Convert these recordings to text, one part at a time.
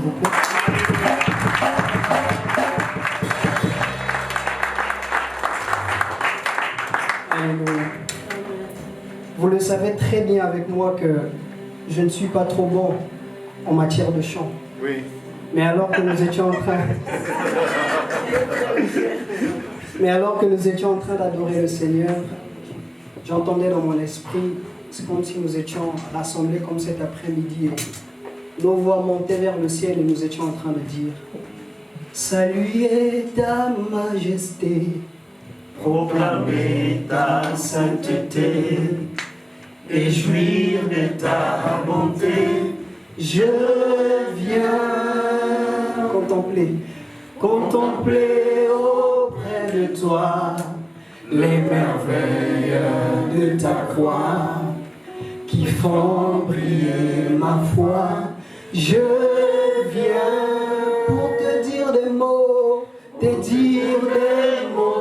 s'il vous plaît. Vous le savez très bien avec moi que je ne suis pas trop bon en matière de chant. Oui. Mais alors que nous étions en train... d'adorer le Seigneur, j'entendais dans mon esprit, c'est comme si nous étions rassemblés comme cet après-midi et nos voix montaient vers le ciel et nous étions en train de dire: saluez ta majesté, proclamer ta sainteté et jouir de ta bonté. Je viens contempler auprès de toi les merveilles de ta croix qui font briller ma foi. Je viens pour te dire des mots,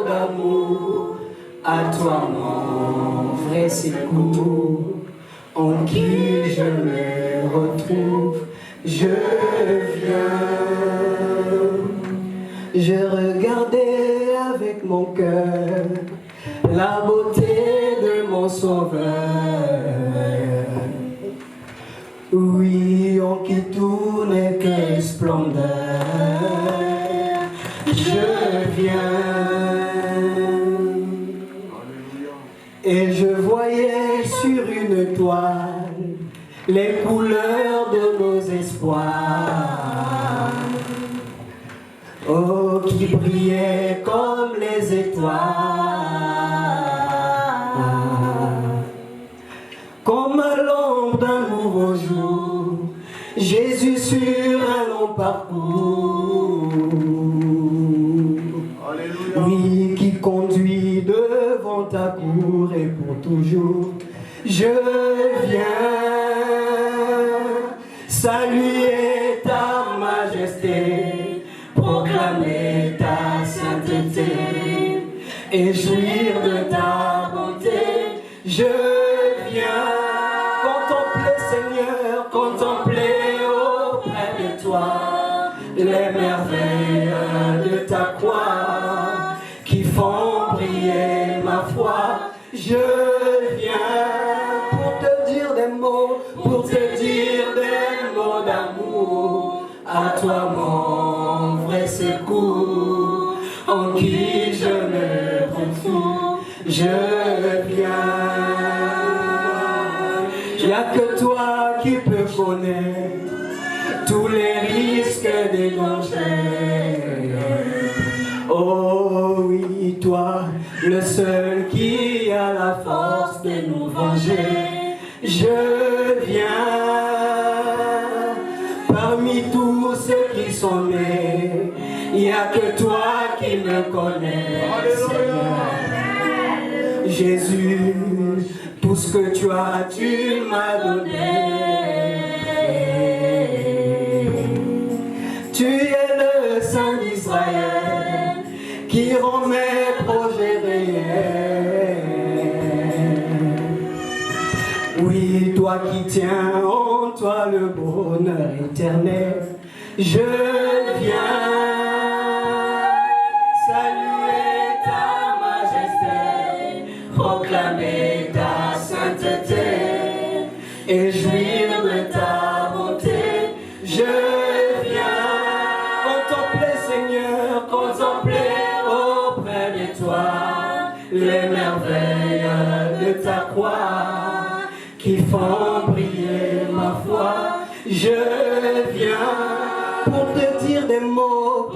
d'amour. À toi mon vrai secours, en qui je me retrouve. Je viens. Je regardais avec mon cœur la beauté de mon sauveur. Oui, en qui tout n'est que splendeur. Je viens. Et je voyais sur une toile les couleurs de nos espoirs. Oh, qui brillaient comme les étoiles, comme à l'ombre d'un nouveau jour, Jésus sur un long parcours. Alléluia. Oui, qui conduit devant ta cour et pour toujours. Je viens saluer ta majesté, proclamer ta sainteté et jouir de ta bonté. Je viens contempler, Seigneur, contempler auprès de toi les merveilles de ta croix qui font briller ma foi. Je viens pour te dire des mots d'amour. À toi mon vrai secours, en qui je me retrouve. Je viens. Il n'y a que toi qui peux connaître tous les risques des dangers. Oh oui, toi, le seul qui a la force de nous venger. Je viens parmi tous ceux qui sont nés. Il n'y a que toi qui me connais, Seigneur. Jésus, tout ce que tu as, tu m'as donné. Tu es le Saint d'Israël qui rend mes projets réels. Oui, toi qui tiens en toi le bonheur éternel, je viens saluer ta majesté, proclamer ta sainteté et jouir de ta bonté. Je viens contempler, Seigneur, contempler auprès de toi les merveilles de ta croix qui font briller ma foi. Je viens pour te dire des mots,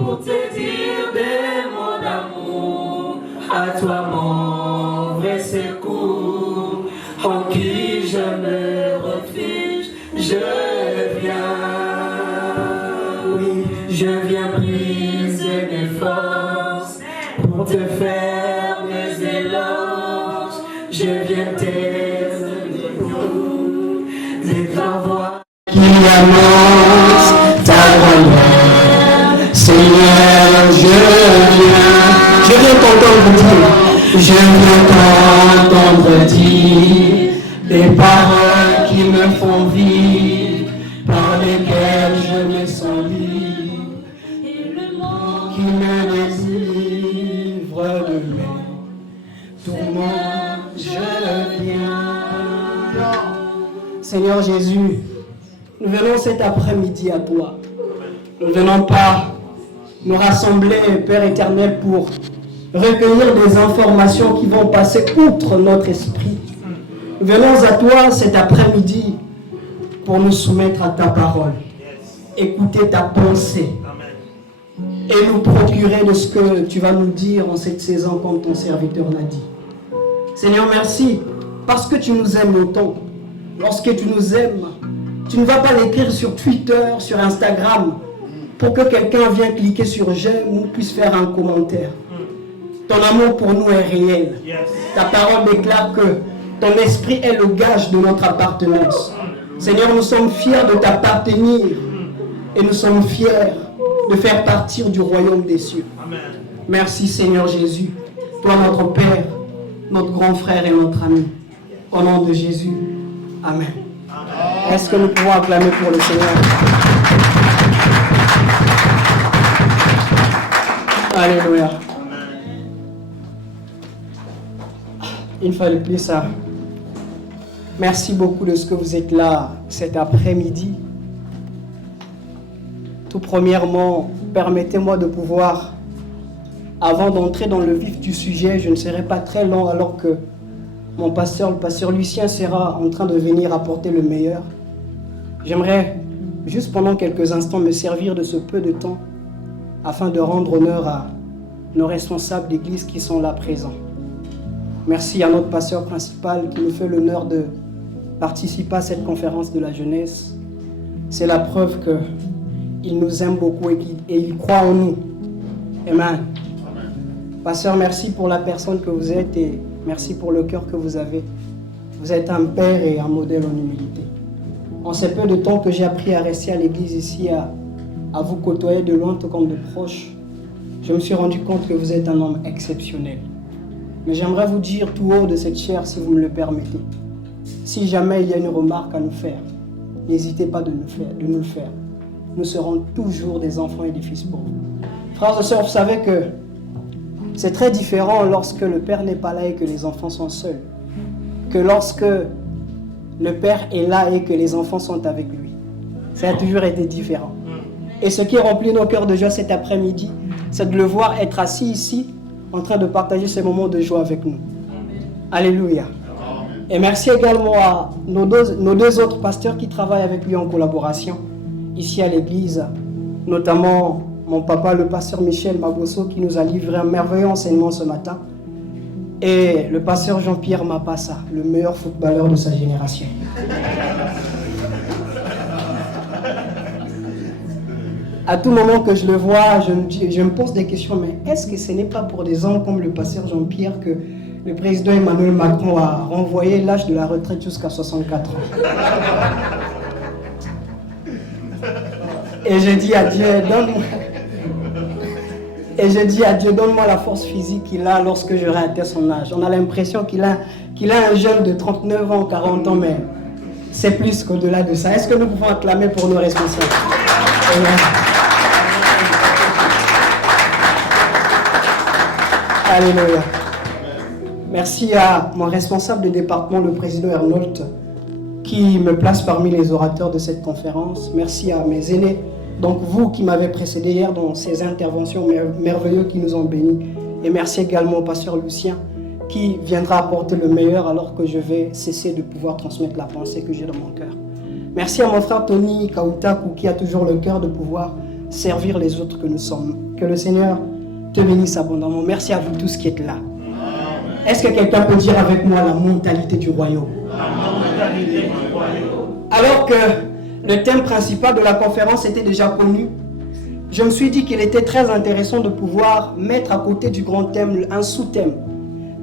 d'amour. À toi mon vrai secours, en qui je me refuge. Je viens, oui, je viens briser mes forces pour te faire mes éloges. Je viens t'aider de ta voix qui annonce ta grandeur. Seigneur, je viens t'entendre dire, je viens t'entendre dire des paroles qui me font vivre, par lesquelles je me sens lui qui me délivre de mes tourments, je viens. Seigneur Jésus, nous venons cet après-midi à toi. Nous ne venons pas nous rassembler, Père éternel, pour recueillir des informations qui vont passer outre notre esprit. Nous venons à toi cet après-midi pour nous soumettre à ta parole, écouter ta pensée et nous procurer de ce que tu vas nous dire en cette saison comme ton serviteur l'a dit. Seigneur, merci parce que tu nous aimes autant. Lorsque tu nous aimes, tu ne vas pas l'écrire sur Twitter, sur Instagram, pour que quelqu'un vienne cliquer sur j'aime ou puisse faire un commentaire. Ton amour pour nous est réel. Ta parole déclare que ton esprit est le gage de notre appartenance. Seigneur, nous sommes fiers de t'appartenir et nous sommes fiers de faire partir du royaume des cieux. Amen. Merci Seigneur Jésus, toi notre Père, notre grand frère et notre ami. Au nom de Jésus, Amen. Amen. Est-ce que nous pouvons acclamer pour le Seigneur? Alléluia. Une fois de plus, merci beaucoup de ce que vous êtes là cet après-midi. Tout premièrement, permettez-moi de pouvoir, avant d'entrer dans le vif du sujet, je ne serai pas très long alors que mon pasteur, le pasteur Lucien, sera en train de venir apporter le meilleur. J'aimerais juste pendant quelques instants me servir de ce peu de temps afin de rendre honneur à nos responsables d'église qui sont là présents. Merci à notre pasteur principal qui nous fait l'honneur de participer à cette conférence de la jeunesse. C'est la preuve qu'il nous aime beaucoup et il croit en nous. Amen. Pasteur, merci pour la personne que vous êtes et merci pour le cœur que vous avez. Vous êtes un père et un modèle en humilité. En ce peu de temps que j'ai appris à rester à l'église ici, à vous côtoyer de loin tout comme de proche, je me suis rendu compte que vous êtes un homme exceptionnel. Mais j'aimerais vous dire tout haut de cette chair, si vous me le permettez. Si jamais il y a une remarque à nous faire, n'hésitez pas de nous le faire. Nous serons toujours des enfants et des fils pour vous. Frères et sœurs, vous savez que c'est très différent lorsque le père n'est pas là et que les enfants sont seuls, que lorsque le père est là et que les enfants sont avec lui. Ça a toujours été différent. Et ce qui remplit nos cœurs de joie cet après-midi, c'est de le voir être assis ici, en train de partager ces moments de joie avec nous. Alléluia. Et merci également à nos deux autres pasteurs qui travaillent avec lui en collaboration, ici à l'église, notamment mon papa, le pasteur Michel Mabosso, qui nous a livré un merveilleux enseignement ce matin, et le pasteur Jean-Pierre Mapassa, le meilleur footballeur de sa génération. À tout moment que je le vois, je me pose des questions, mais est-ce que ce n'est pas pour des hommes comme le pasteur Jean-Pierre que le président Emmanuel Macron a renvoyé l'âge de la retraite jusqu'à 64 ans? Et je dis à Dieu, donne-moi la force physique qu'il a lorsque j'aurai atteint son âge. On a l'impression qu'il a un jeune de 39 ans, 40 ans, mais c'est plus qu'au-delà de ça. Est-ce que nous pouvons acclamer pour nos responsables? Alléluia. Merci à mon responsable de département, le président Arnold, qui me place parmi les orateurs de cette conférence. Merci à mes aînés, donc vous qui m'avez précédé hier dans ces interventions merveilleuses qui nous ont bénis. Et merci également au pasteur Lucien qui viendra apporter le meilleur alors que je vais cesser de pouvoir transmettre la pensée que j'ai dans mon cœur. Merci à mon frère Tony Kautaku qui a toujours le cœur de pouvoir servir les autres que nous sommes. Que le Seigneur te bénisse abondamment. Merci à vous tous qui êtes là. Est-ce que quelqu'un peut dire avec moi la mentalité du royaume? Alors que le thème principal de la conférence était déjà connu, je me suis dit qu'il était très intéressant de pouvoir mettre à côté du grand thème un sous-thème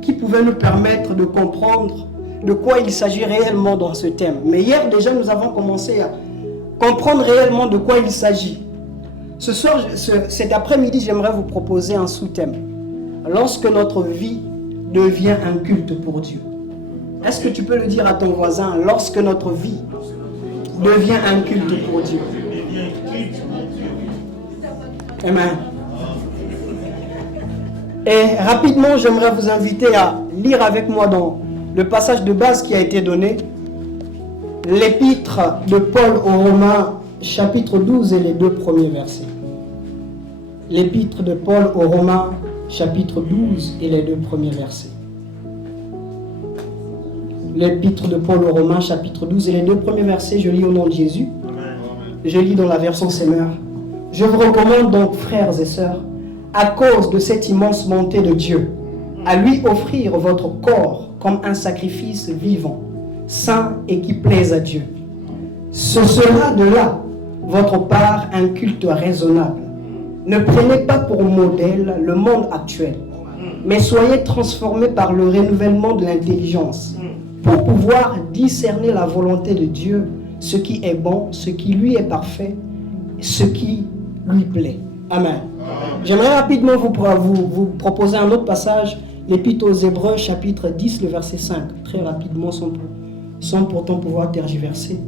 qui pouvait nous permettre de comprendre de quoi il s'agit réellement dans ce thème. Mais hier déjà nous avons commencé à comprendre réellement de quoi il s'agit. Ce soir, cet après-midi, j'aimerais vous proposer un sous-thème. Lorsque notre vie devient un culte pour Dieu. Est-ce que tu peux le dire à ton voisin? Lorsque notre vie devient un culte pour Dieu. Amen. Et rapidement, j'aimerais vous inviter à lire avec moi dans le passage de base qui a été donné, l'épître de Paul aux Romains, chapitre 12 et les 2 premiers versets. L'épître de Paul aux Romains, chapitre 12 et les 2 premiers versets. L'épître de Paul aux Romains, chapitre 12 et les 2 premiers versets, je lis au nom de Jésus. Je lis dans la version Seigneur. Je vous recommande donc, frères et sœurs, à cause de cette immense bonté de Dieu, à lui offrir votre corps comme un sacrifice vivant, saint et qui plaise à Dieu. Ce sera de là, votre part, un culte raisonnable. Ne prenez pas pour modèle le monde actuel, mais soyez transformés par le renouvellement de l'intelligence, pour pouvoir discerner la volonté de Dieu, ce qui est bon, ce qui lui est parfait, ce qui lui plaît. Amen. J'aimerais rapidement vous proposer un autre passage, l'Épître aux Hébreux, chapitre 10, le verset 5. Très rapidement, sans pourtant pouvoir tergiverser.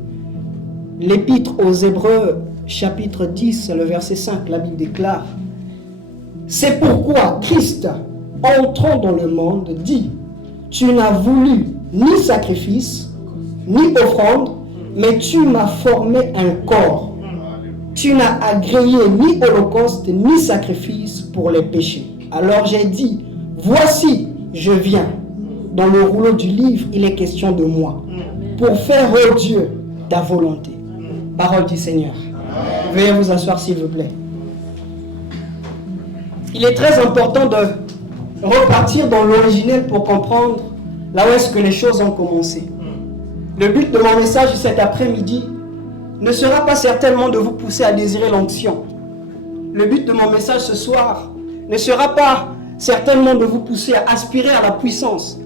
L'Épître aux Hébreux, chapitre 10, le verset 5, la Bible déclare: c'est pourquoi Christ, entrant dans le monde, dit: tu n'as voulu ni sacrifice, ni offrande, mais tu m'as formé un corps. Tu n'as agréé ni holocauste, ni sacrifice pour les péchés. Alors j'ai dit: voici, je viens. Dans le rouleau du livre, il est question de moi, pour faire, ô Dieu, ta volonté. Parole du Seigneur. Veuillez vous asseoir, s'il vous plaît. Il est très important de repartir dans l'originel pour comprendre là où est-ce que les choses ont commencé. Le but de mon message cet après-midi ne sera pas certainement de vous pousser à désirer l'onction. Le but de mon message ce soir ne sera pas certainement de vous pousser à aspirer à la puissance.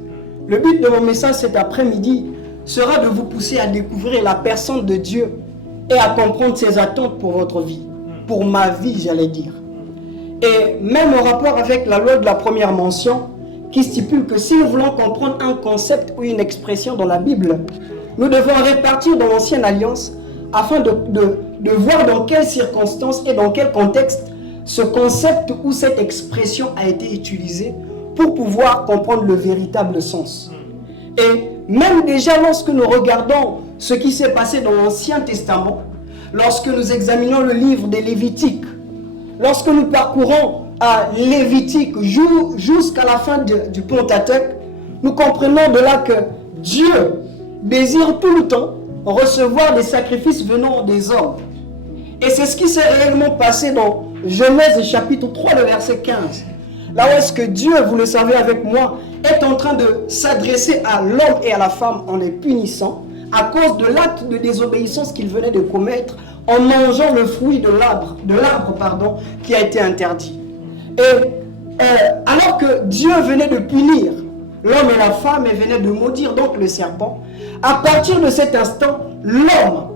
Le but de mon message cet après-midi sera de vous pousser à découvrir la personne de Dieu et à comprendre ses attentes pour votre vie, pour ma vie, j'allais dire. Et même en rapport avec la loi de la première mention, qui stipule que si nous voulons comprendre un concept ou une expression dans la Bible, nous devons répartir dans l'ancienne alliance afin de voir dans quelles circonstances et dans quel contexte ce concept ou cette expression a été utilisée pour pouvoir comprendre le véritable sens. Et même déjà lorsque nous regardons ce qui s'est passé dans l'Ancien Testament, lorsque nous examinons le livre des Lévitiques, lorsque nous parcourons à Lévitique jusqu'à la fin du Pentateuque, nous comprenons de là que Dieu désire tout le temps recevoir des sacrifices venant des hommes. Et c'est ce qui s'est réellement passé dans Genèse chapitre 3, le verset 15. Là où est-ce que Dieu, vous le savez avec moi, est en train de s'adresser à l'homme et à la femme en les punissant à cause de l'acte de désobéissance qu'ils venaient de commettre en mangeant le fruit de l'arbre qui a été interdit. Et alors que Dieu venait de punir l'homme et la femme et venait de maudire donc le serpent, à partir de cet instant, l'homme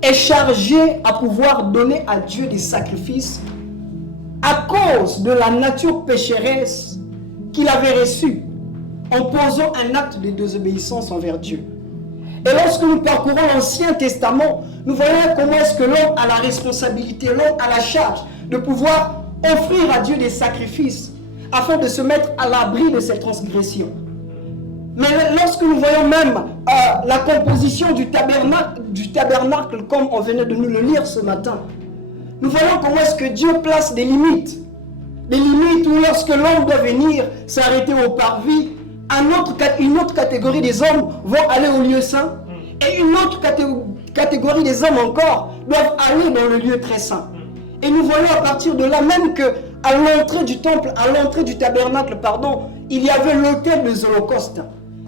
est chargé à pouvoir donner à Dieu des sacrifices à cause de la nature pécheresse qu'il avait reçue en posant un acte de désobéissance envers Dieu. Et lorsque nous parcourons l'Ancien Testament, nous voyons comment est-ce que l'homme a la responsabilité, l'homme a la charge de pouvoir offrir à Dieu des sacrifices afin de se mettre à l'abri de cette transgression. Mais lorsque nous voyons même la composition du tabernacle, comme on venait de nous le lire ce matin, nous voyons comment est-ce que Dieu place des limites. Des limites où lorsque l'homme doit venir s'arrêter au parvis, une autre catégorie des hommes vont aller au lieu saint, et une autre catégorie des hommes encore doivent aller dans le lieu très saint. Et nous voyons à partir de là même que à l'entrée du temple, à l'entrée du tabernacle, il y avait l'autel des holocaustes.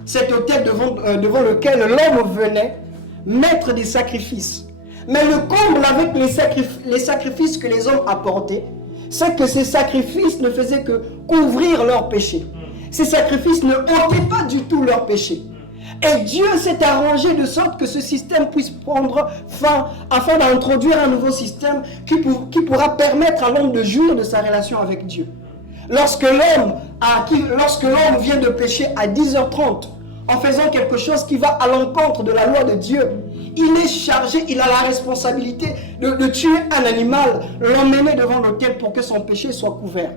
Cet autel devant lequel l'homme venait mettre des sacrifices. Mais le comble avec les sacrifices que les hommes apportaient, c'est que ces sacrifices ne faisaient que couvrir leurs péchés. Ces sacrifices ne ôtaient pas du tout leurs péchés. Et Dieu s'est arrangé de sorte que ce système puisse prendre fin afin d'introduire un nouveau système qui pourra permettre à l'homme de jouir de sa relation avec Dieu. Lorsque l'homme vient de pécher à 10h30 en faisant quelque chose qui va à l'encontre de la loi de Dieu, il est chargé, il a la responsabilité de tuer un animal, l'emmener devant l'autel pour que son péché soit couvert.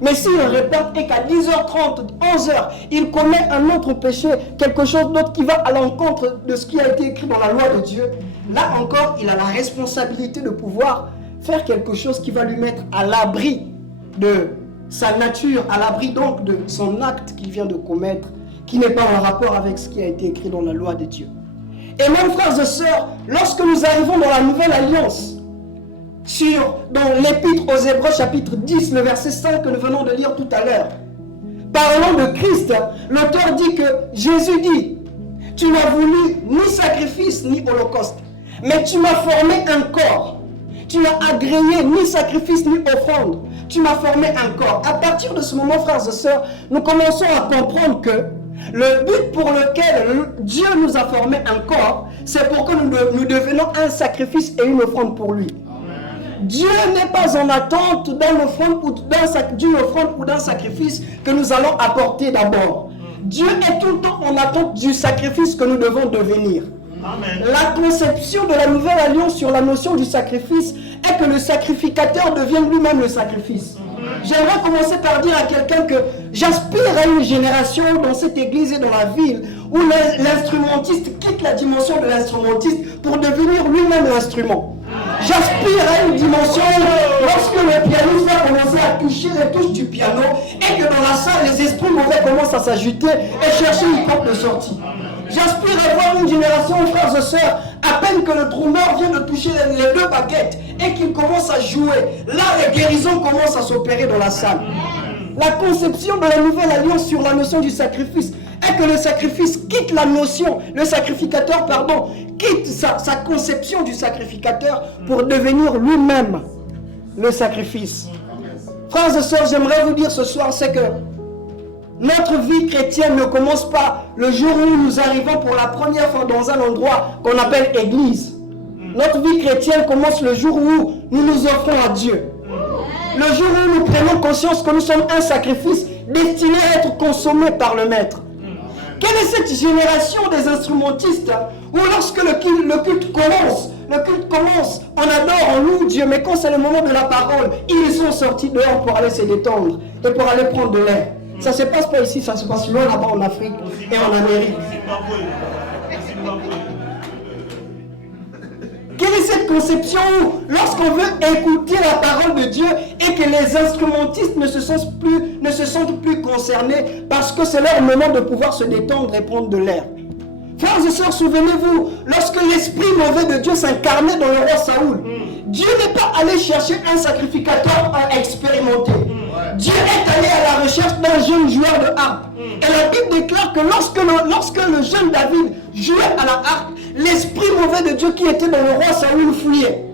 Mais s'il répète et qu'à 10h30, 11h, il commet un autre péché, quelque chose d'autre qui va à l'encontre de ce qui a été écrit dans la loi de Dieu, là encore, il a la responsabilité de pouvoir faire quelque chose qui va lui mettre à l'abri de sa nature, à l'abri donc de son acte qu'il vient de commettre, qui n'est pas en rapport avec ce qui a été écrit dans la loi de Dieu. Et même frères et sœurs, lorsque nous arrivons dans la nouvelle alliance, dans l'épître aux Hébreux chapitre 10, le verset 5 que nous venons de lire tout à l'heure, parlant de Christ, l'auteur dit que Jésus dit, tu n'as voulu ni sacrifice ni holocauste, mais tu m'as formé un corps. Tu n'as agréé ni sacrifice ni offrande. Tu m'as formé un corps. À partir de ce moment, frères et sœurs, nous commençons à comprendre que le but pour lequel Dieu nous a formé un corps, c'est pour que nous devenions un sacrifice et une offrande pour lui. Dieu n'est pas en attente d'une offrande ou d'un sacrifice que nous allons apporter d'abord. Dieu est tout le temps en attente du sacrifice que nous devons devenir. Amen. La conception de la nouvelle alliance sur la notion du sacrifice est que le sacrificateur devienne lui-même le sacrifice. J'aimerais commencer par dire à quelqu'un que j'aspire à une génération dans cette église et dans la ville où l'instrumentiste quitte la dimension de l'instrumentiste pour devenir lui-même l'instrument. J'aspire à une dimension où lorsque le pianiste va commencer à toucher les touches du piano et que dans la salle les esprits mauvais commencent à s'agiter et chercher une porte de sortie. J'aspire à voir une génération, frères et sœurs, à peine que le drummer vient de toucher les deux baguettes et qu'il commence à jouer. Là, les guérisons commencent à s'opérer dans la salle. La conception de la nouvelle alliance sur la notion du sacrifice est que le sacrifice quitte la notion, le sacrificateur, quitte sa conception du sacrificateur pour devenir lui-même le sacrifice. Frères et sœurs, j'aimerais vous dire ce soir, c'est que notre vie chrétienne ne commence pas le jour où nous arrivons pour la première fois dans un endroit qu'on appelle église. Notre vie chrétienne commence le jour où nous nous offrons à Dieu. Le jour où nous prenons conscience que nous sommes un sacrifice destiné à être consommé par le Maître. Quelle est cette génération des instrumentistes où lorsque le culte commence, on adore, on loue Dieu, mais quand c'est le moment de la parole, ils sont sortis dehors pour aller se détendre et pour aller prendre de l'air. Ça ne se passe pas ici, ça se passe loin là-bas en Afrique et en Amérique. Quelle est cette conception où, lorsqu'on veut écouter la parole de Dieu et que les instrumentistes ne se sentent plus concernés parce que c'est leur moment de pouvoir se détendre et prendre de l'air? Frères et sœurs, souvenez-vous, lorsque l'esprit mauvais de Dieu s'incarnait dans le roi Saoul, Dieu n'est pas allé chercher un sacrificateur expérimenté. Dieu est allé à la recherche d'un jeune joueur de harpe. Et la Bible déclare que lorsque le jeune David jouait à la harpe, l'esprit mauvais de Dieu qui était dans le roi Saoul fuyait.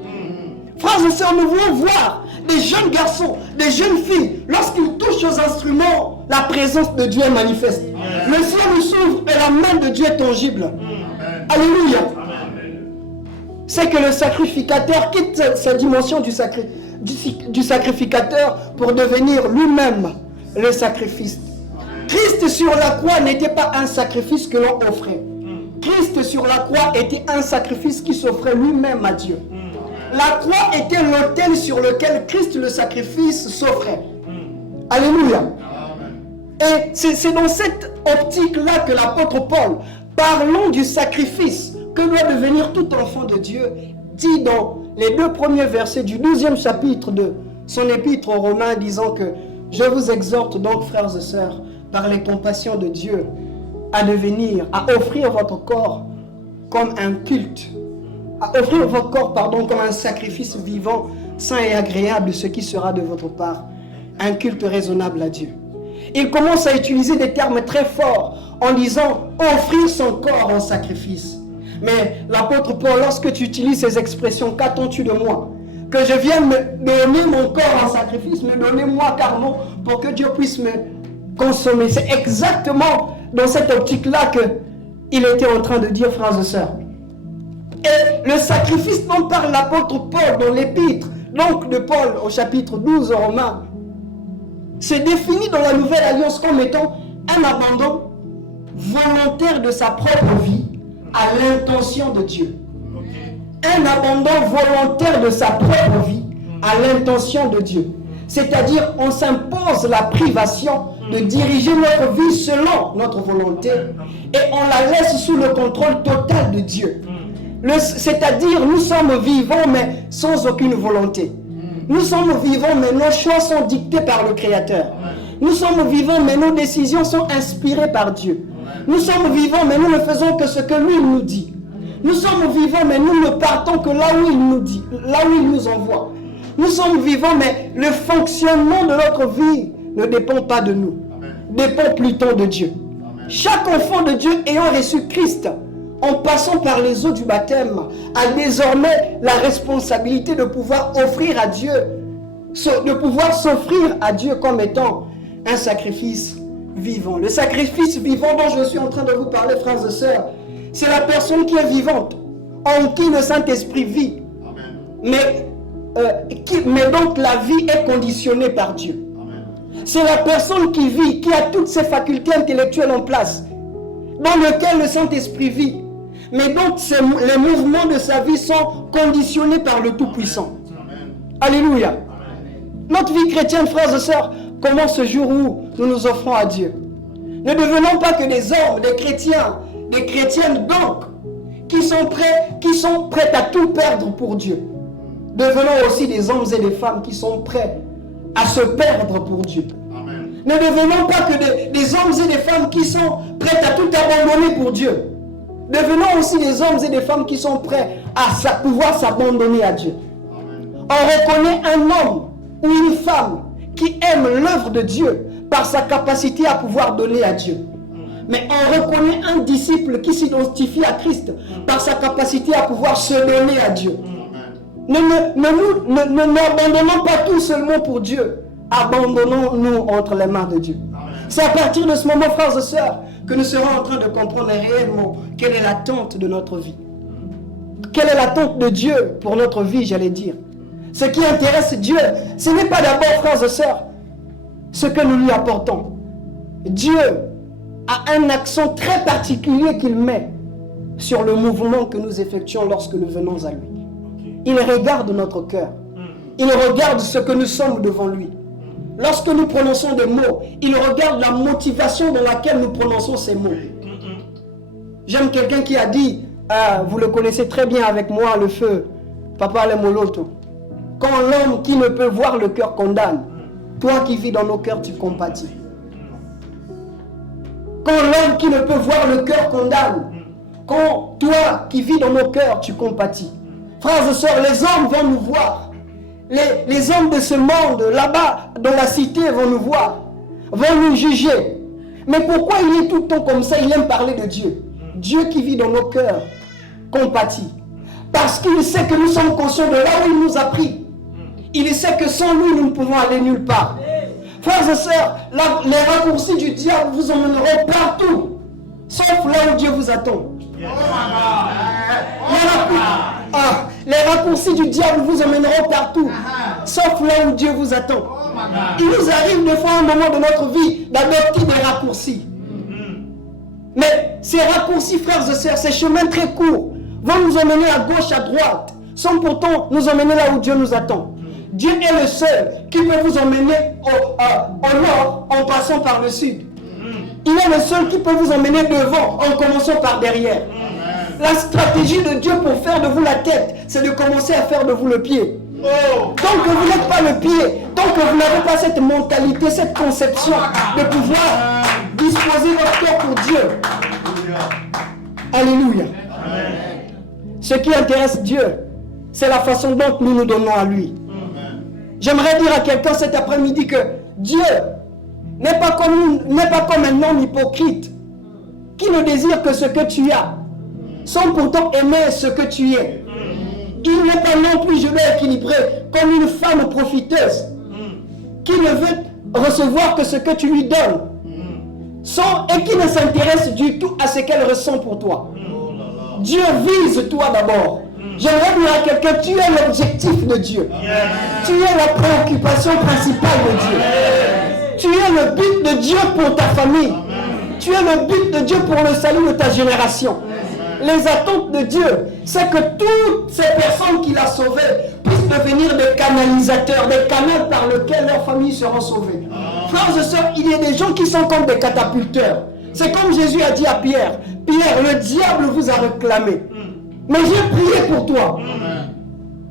Frères et sœurs, nous voulons voir des jeunes garçons, des jeunes filles, lorsqu'ils touchent aux instruments, la présence de Dieu est manifeste. Le ciel s'ouvre et la main de Dieu est tangible. Alléluia. C'est que le sacrificateur quitte sa dimension du sacrificateur pour devenir lui-même le sacrifice. Christ sur la croix n'était pas un sacrifice que l'on offrait. Christ sur la croix était un sacrifice qui s'offrait lui-même à Dieu. La croix était l'autel sur lequel Christ le sacrifice s'offrait. Alléluia. Et c'est dans cette optique-là que l'apôtre Paul, parlant du sacrifice que doit devenir tout enfant de Dieu, dit dans les 2 premiers versets du 12e chapitre de son épître aux Romains, disant que je vous exhorte donc, frères et sœurs, par les compassions de Dieu, à offrir votre corps comme un culte, à offrir votre corps, comme un sacrifice vivant, saint et agréable, ce qui sera de votre part un culte raisonnable à Dieu. Il commence à utiliser des termes très forts en disant offrir son corps en sacrifice. Mais l'apôtre Paul, lorsque tu utilises ces expressions, qu'attends-tu de moi? Que je vienne me donner mon corps en sacrifice, me donner moi carrément pour que Dieu puisse me consommer. C'est exactement dans cette optique-là qu'il était en train de dire, frères et sœurs. Et le sacrifice dont parle l'apôtre Paul dans l'épître, donc de Paul au chapitre 12 aux Romains, se définit dans la nouvelle alliance comme étant un abandon volontaire de sa propre vie à l'intention de Dieu. un abandon volontaire de sa propre vie à l'intention de Dieu. C'est-à-dire, on s'impose la privation de diriger notre vie selon notre volonté et on la laisse sous le contrôle total de Dieu. C'est-à-dire, nous sommes vivants mais sans aucune volonté. Nous sommes vivants mais nos choix sont dictés par le Créateur. Nous sommes vivants mais nos décisions sont inspirées par Dieu. Nous sommes vivants mais nous ne faisons que ce que lui nous dit. Nous sommes vivants mais nous ne partons que là où il nous dit, là où il nous envoie. Nous sommes vivants mais le fonctionnement de notre vie ne dépend pas de nous, dépend plutôt de Dieu. Chaque enfant de Dieu ayant reçu Christ, en passant par les eaux du baptême, a désormais la responsabilité de pouvoir offrir à Dieu, de pouvoir s'offrir à Dieu comme étant un sacrifice vivant. Le sacrifice vivant dont je suis en train de vous parler, frères et sœurs, c'est la personne qui est vivante, en qui le Saint-Esprit vit. Mais donc la vie est conditionnée par Dieu. C'est la personne qui vit, qui a toutes ses facultés intellectuelles en place, dans lequel le Saint-Esprit vit. Mais donc les mouvements de sa vie sont conditionnés par le Tout-Puissant. Alléluia. Notre vie chrétienne, frères et sœurs, commence ce jour où nous nous offrons à Dieu. Ne devenons pas que des hommes, des chrétiens, des chrétiennes donc, qui sont prêts à tout perdre pour Dieu. Devenons aussi des hommes et des femmes qui sont prêts à se perdre pour Dieu. Amen. Ne devenons pas que des hommes et des femmes qui sont prêts à tout abandonner pour Dieu. Devenons aussi des hommes et des femmes qui sont prêts à pouvoir s'abandonner à Dieu. Amen. On reconnaît un homme ou une femme qui aime l'œuvre de Dieu par sa capacité à pouvoir donner à Dieu. Mais on reconnaît un disciple qui s'identifie à Christ par sa capacité à pouvoir se donner à Dieu. N'abandonnons pas tout seulement pour Dieu. Abandonnons-nous entre les mains de Dieu. C'est à partir de ce moment, frères et sœurs, que nous serons en train de comprendre réellement quelle est l'attente de notre vie. Quelle est l'attente de Dieu pour notre vie, j'allais dire. Ce qui intéresse Dieu, ce n'est pas d'abord, frères et sœurs, ce que nous lui apportons. Dieu a un accent très particulier qu'il met sur le mouvement que nous effectuons lorsque nous venons à lui. Il regarde notre cœur. Il regarde ce que nous sommes devant lui. Lorsque nous prononçons des mots, il regarde la motivation dans laquelle nous prononçons ces mots. J'aime quelqu'un qui a dit, vous le connaissez très bien avec moi, le feu, Papa Lemoloto. Quand l'homme qui ne peut voir le cœur condamne, toi qui vis dans nos cœurs, tu compatis. Quand l'homme qui ne peut voir le cœur condamne, quand toi qui vis dans nos cœurs, tu compatis. Frères et sœurs, les hommes vont nous voir. Les hommes de ce monde, là-bas, dans la cité, vont nous voir, vont nous juger. Mais pourquoi il est tout le temps comme ça? Il aime parler de Dieu. Dieu qui vit dans nos cœurs compatit. Parce qu'il sait que nous sommes conscients de là où il nous a pris. Il sait que sans lui, nous ne pouvons aller nulle part. Frères et sœurs, les raccourcis du diable vous emmèneront partout, sauf là où Dieu vous attend. Les raccourcis du diable vous emmèneront partout, sauf là où Dieu vous attend. Il nous arrive de fois un moment de notre vie d'adopter des raccourcis. Mais ces raccourcis, frères et sœurs, ces chemins très courts vont nous emmener à gauche, à droite, sans pourtant nous emmener là où Dieu nous attend. Dieu est le seul qui peut vous emmener au nord en passant par le sud. Il est le seul qui peut vous emmener devant en commençant par derrière. La stratégie de Dieu pour faire de vous la tête, c'est de commencer à faire de vous le pied. Tant que vous n'êtes pas le pied, tant que vous n'avez pas cette mentalité, cette conception de pouvoir disposer votre cœur pour Dieu. Alléluia. Ce qui intéresse Dieu, c'est la façon dont nous nous donnons à lui. J'aimerais dire à quelqu'un cet après-midi que Dieu n'est pas comme un homme hypocrite qui ne désire que ce que tu as, sans pourtant aimer ce que tu es. Il n'est pas non plus, je vais équilibrer, comme une femme profiteuse qui ne veut recevoir que ce que tu lui donnes, et qui ne s'intéresse du tout à ce qu'elle ressent pour toi. Dieu vise toi d'abord. J'aimerais dire à quelqu'un, tu es l'objectif de Dieu. Tu es la préoccupation principale de Dieu. Tu es le but de Dieu pour ta famille. Tu es le but de Dieu pour le salut de ta génération. Les attentes de Dieu, c'est que toutes ces personnes qu'il a sauvées puissent devenir des canalisateurs, des canaux par lesquels leur famille sera sauvée. Frères et sœurs, il y a des gens qui sont comme des catapulteurs. C'est comme Jésus a dit à Pierre, Pierre, le diable vous a réclamé. Mais j'ai prié pour toi.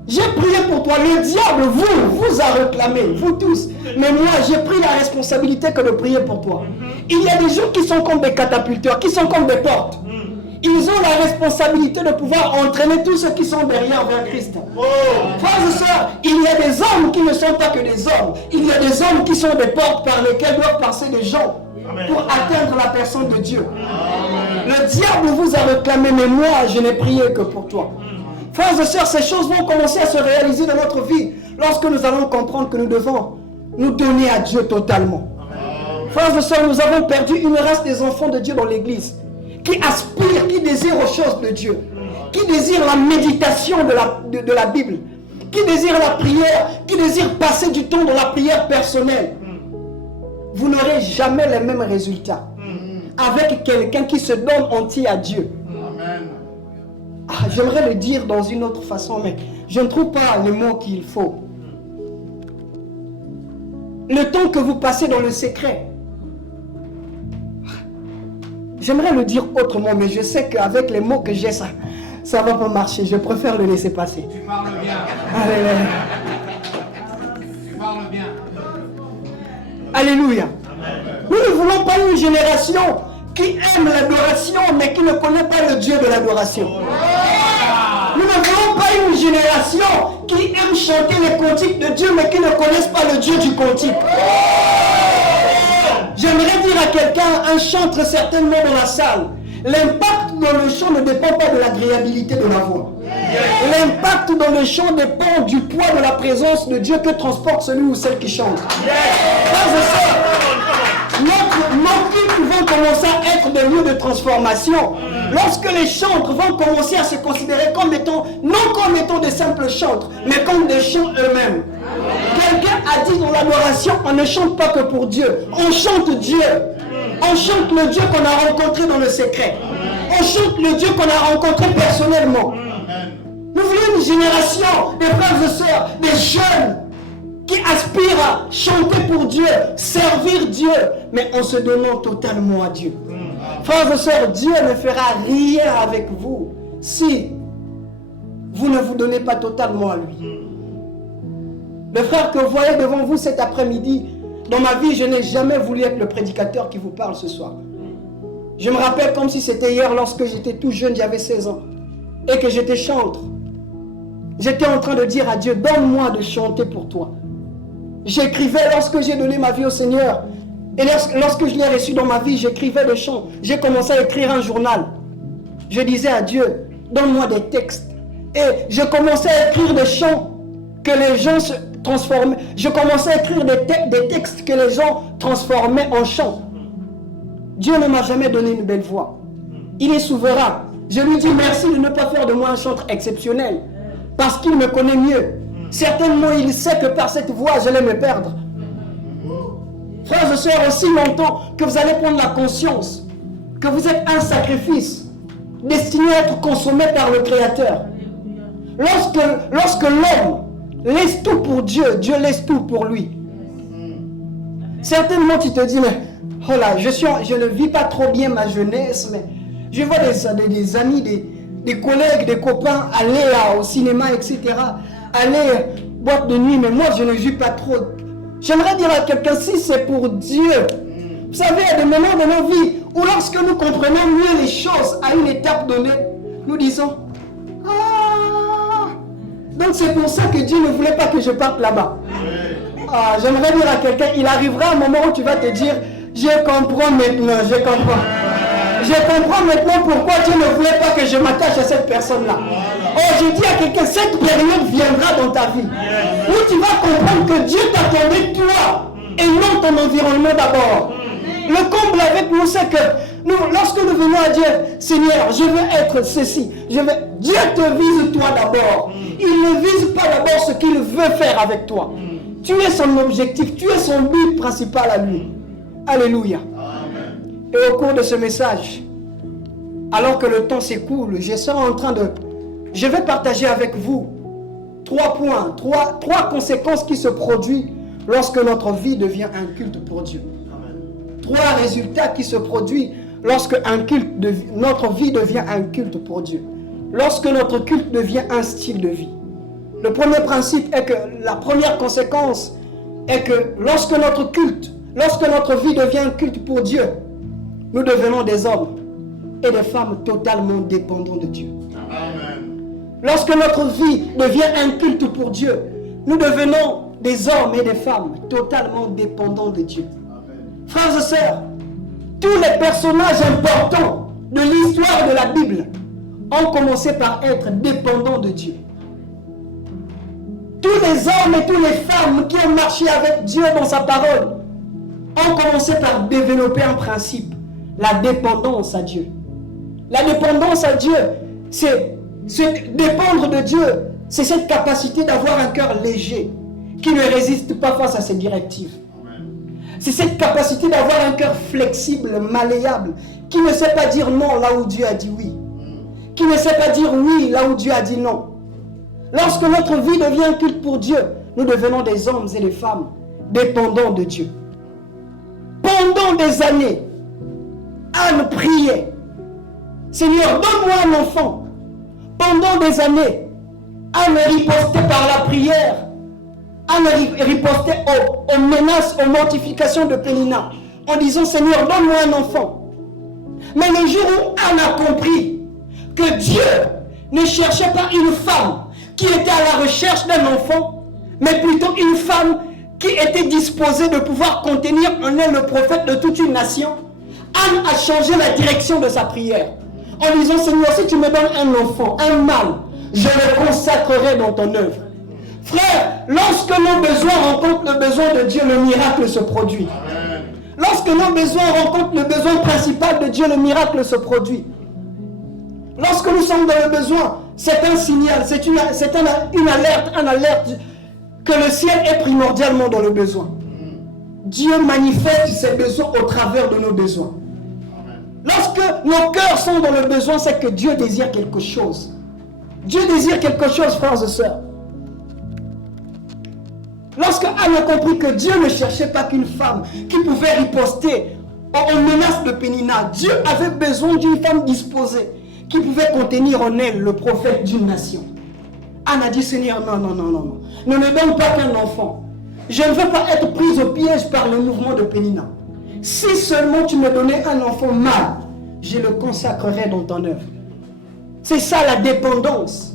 J'ai prié pour toi. Le diable vous a réclamé, vous tous. Mais moi, j'ai pris la responsabilité que de prier pour toi. Il y a des gens qui sont comme des catapulteurs, qui sont comme des portes. Ils ont la responsabilité de pouvoir entraîner tous ceux qui sont derrière vers Christ. Frères et sœurs, il y a des hommes qui ne sont pas que des hommes. Il y a des hommes qui sont des portes par lesquelles doivent passer des gens pour atteindre la personne de Dieu. Le diable vous a réclamé, mais moi, je n'ai prié que pour toi. Frères et sœurs, ces choses vont commencer à se réaliser dans notre vie lorsque nous allons comprendre que nous devons nous donner à Dieu totalement. Frères et sœurs, nous avons perdu une race des enfants de Dieu dans l'église qui aspirent, qui désirent aux choses de Dieu, qui désirent la méditation de la Bible, qui désirent la prière, qui désirent passer du temps dans la prière personnelle. Vous n'aurez jamais les mêmes résultats avec quelqu'un qui se donne entier à Dieu. J'aimerais le dire dans une autre façon, mais je ne trouve pas les mots qu'il faut. Le temps que vous passez dans le secret, j'aimerais le dire autrement, mais je sais qu'avec les mots que j'ai, ça ne va pas marcher. Je préfère le laisser passer. Tu parles bien. Alléluia. Tu parles bien. Alléluia. Nous ne voulons pas une génération qui aime l'adoration, mais qui ne connaît pas le Dieu de l'adoration. Nous ne voulons pas une génération qui aime chanter les cantiques de Dieu, mais qui ne connaissent pas le Dieu du cantique. J'aimerais dire à quelqu'un, un chantre certainement dans la salle, l'impact dans le chant ne dépend pas de l'agréabilité de la voix. L'impact dans le chant dépend du poids de la présence de Dieu que transporte celui ou celle qui chante. Nos cultes vont commencer à être des lieux de transformation. Lorsque les chantres vont commencer à se considérer comme étant, non comme étant des simples chantres, mais comme des chants eux-mêmes. Quelqu'un a dit dans l'adoration, on ne chante pas que pour Dieu, on chante Dieu. On chante le Dieu qu'on a rencontré dans le secret. On chante le Dieu qu'on a rencontré personnellement. Nous voulons une génération de frères et sœurs, des jeunes qui aspirent à chanter pour Dieu, servir Dieu, mais en se donnant totalement à Dieu. Frères et sœurs, Dieu ne fera rien avec vous si vous ne vous donnez pas totalement à lui. Le frère que vous voyez devant vous cet après-midi, dans ma vie, je n'ai jamais voulu être le prédicateur qui vous parle ce soir. Je me rappelle comme si c'était hier, lorsque j'étais tout jeune, j'avais 16 ans, et que j'étais chantre. J'étais en train de dire à Dieu, donne-moi de chanter pour toi. J'écrivais lorsque j'ai donné ma vie au Seigneur. Et lorsque je l'ai reçu dans ma vie, j'écrivais des chants. J'ai commencé à écrire un journal. Je disais à Dieu, donne-moi des textes. Et je commençais à écrire des chants que les gens se transformaient. Je commençais à écrire des textes que les gens transformaient en chants. Dieu ne m'a jamais donné une belle voix. Il est souverain. Je lui dis merci de ne pas faire de moi un chanteur exceptionnel. Parce qu'il me connaît mieux. Certainement, il sait que par cette voix, j'allais me perdre. Frères et sœurs, aussi longtemps que vous allez prendre la conscience que vous êtes un sacrifice destiné à être consommé par le Créateur. Lorsque l'homme laisse tout pour Dieu, Dieu laisse tout pour lui. Certainement, tu te dis, mais oh là, je ne vis pas trop bien ma jeunesse, mais je vois des amis, des collègues, des copains aller au cinéma, etc. Aller boîte de nuit, mais moi je ne vis pas trop. J'aimerais dire à quelqu'un, si c'est pour Dieu, vous savez, il y a des moments de nos vies où lorsque nous comprenons mieux les choses à une étape donnée, nous disons, ah, donc c'est pour ça que Dieu ne voulait pas que je parte là-bas. Ah, j'aimerais dire à quelqu'un, il arrivera un moment où tu vas te dire, je comprends maintenant, je comprends. Je comprends maintenant pourquoi Dieu ne voulait pas que je m'attache à cette personne-là. Oh, je dis à quelqu'un, cette période viendra dans ta vie où tu vas comprendre que Dieu t'attendait toi et non ton environnement d'abord. Le comble avec nous, c'est que nous, lorsque nous venons à Dieu, Seigneur, je veux être ceci. Dieu te vise toi d'abord. Il ne vise pas d'abord ce qu'il veut faire avec toi. Tu es son objectif, tu es son but principal à lui. Alléluia. Et au cours de ce message, alors que le temps s'écoule, je vais partager avec vous 3 points, 3 conséquences qui se produisent lorsque notre vie devient un culte pour Dieu. 3 résultats qui se produisent lorsque notre vie devient un culte pour Dieu. Lorsque notre culte devient un style de vie. Le premier principe est que la première conséquence est que lorsque notre vie devient un culte pour Dieu, nous devenons des hommes et des femmes totalement dépendants de Dieu. Amen. Lorsque notre vie devient un culte pour Dieu, nous devenons des hommes et des femmes totalement dépendants de Dieu. Amen. Frères et sœurs, tous les personnages importants de l'histoire de la Bible ont commencé par être dépendants de Dieu. Tous les hommes et toutes les femmes qui ont marché avec Dieu dans sa parole ont commencé par développer un principe, la dépendance à Dieu. La dépendance à Dieu, c'est dépendre de Dieu, c'est cette capacité d'avoir un cœur léger, qui ne résiste pas face à ses directives. C'est cette capacité d'avoir un cœur flexible, malléable, qui ne sait pas dire non là où Dieu a dit oui, qui ne sait pas dire oui là où Dieu a dit non. Lorsque notre vie devient un culte pour Dieu, nous devenons des hommes et des femmes dépendants de Dieu. Pendant des années, Anne priait, Seigneur, donne-moi un enfant. Pendant des années, Anne ripostait par la prière. Anne ripostait aux menaces, aux mortifications de Pénina, en disant, Seigneur, donne-moi un enfant. Mais le jour où Anne a compris que Dieu ne cherchait pas une femme qui était à la recherche d'un enfant, mais plutôt une femme qui était disposée de pouvoir contenir en elle le prophète de toute une nation, Anne a changé la direction de sa prière en disant, Seigneur, si tu me donnes un enfant, un mâle, je le consacrerai dans ton œuvre. Frère, lorsque nos besoins rencontrent le besoin de Dieu, le miracle se produit. Amen. Lorsque nos besoins rencontrent le besoin principal de Dieu, le miracle se produit. Lorsque nous sommes dans le besoin, c'est un signal, c'est une alerte que le ciel est primordialement dans le besoin. Dieu manifeste ses besoins au travers de nos besoins. Lorsque nos cœurs sont dans le besoin, c'est que Dieu désire quelque chose. Dieu désire quelque chose, frères et sœurs. Lorsque Anne a compris que Dieu ne cherchait pas qu'une femme qui pouvait riposter aux menaces de Pénina, Dieu avait besoin d'une femme disposée qui pouvait contenir en elle le prophète d'une nation. Anne a dit, Seigneur, non, ne me donne pas qu'un enfant. Je ne veux pas être prise au piège par le mouvement de Pénina. Si seulement tu me donnais un enfant mâle, je le consacrerai dans ton œuvre. C'est ça la dépendance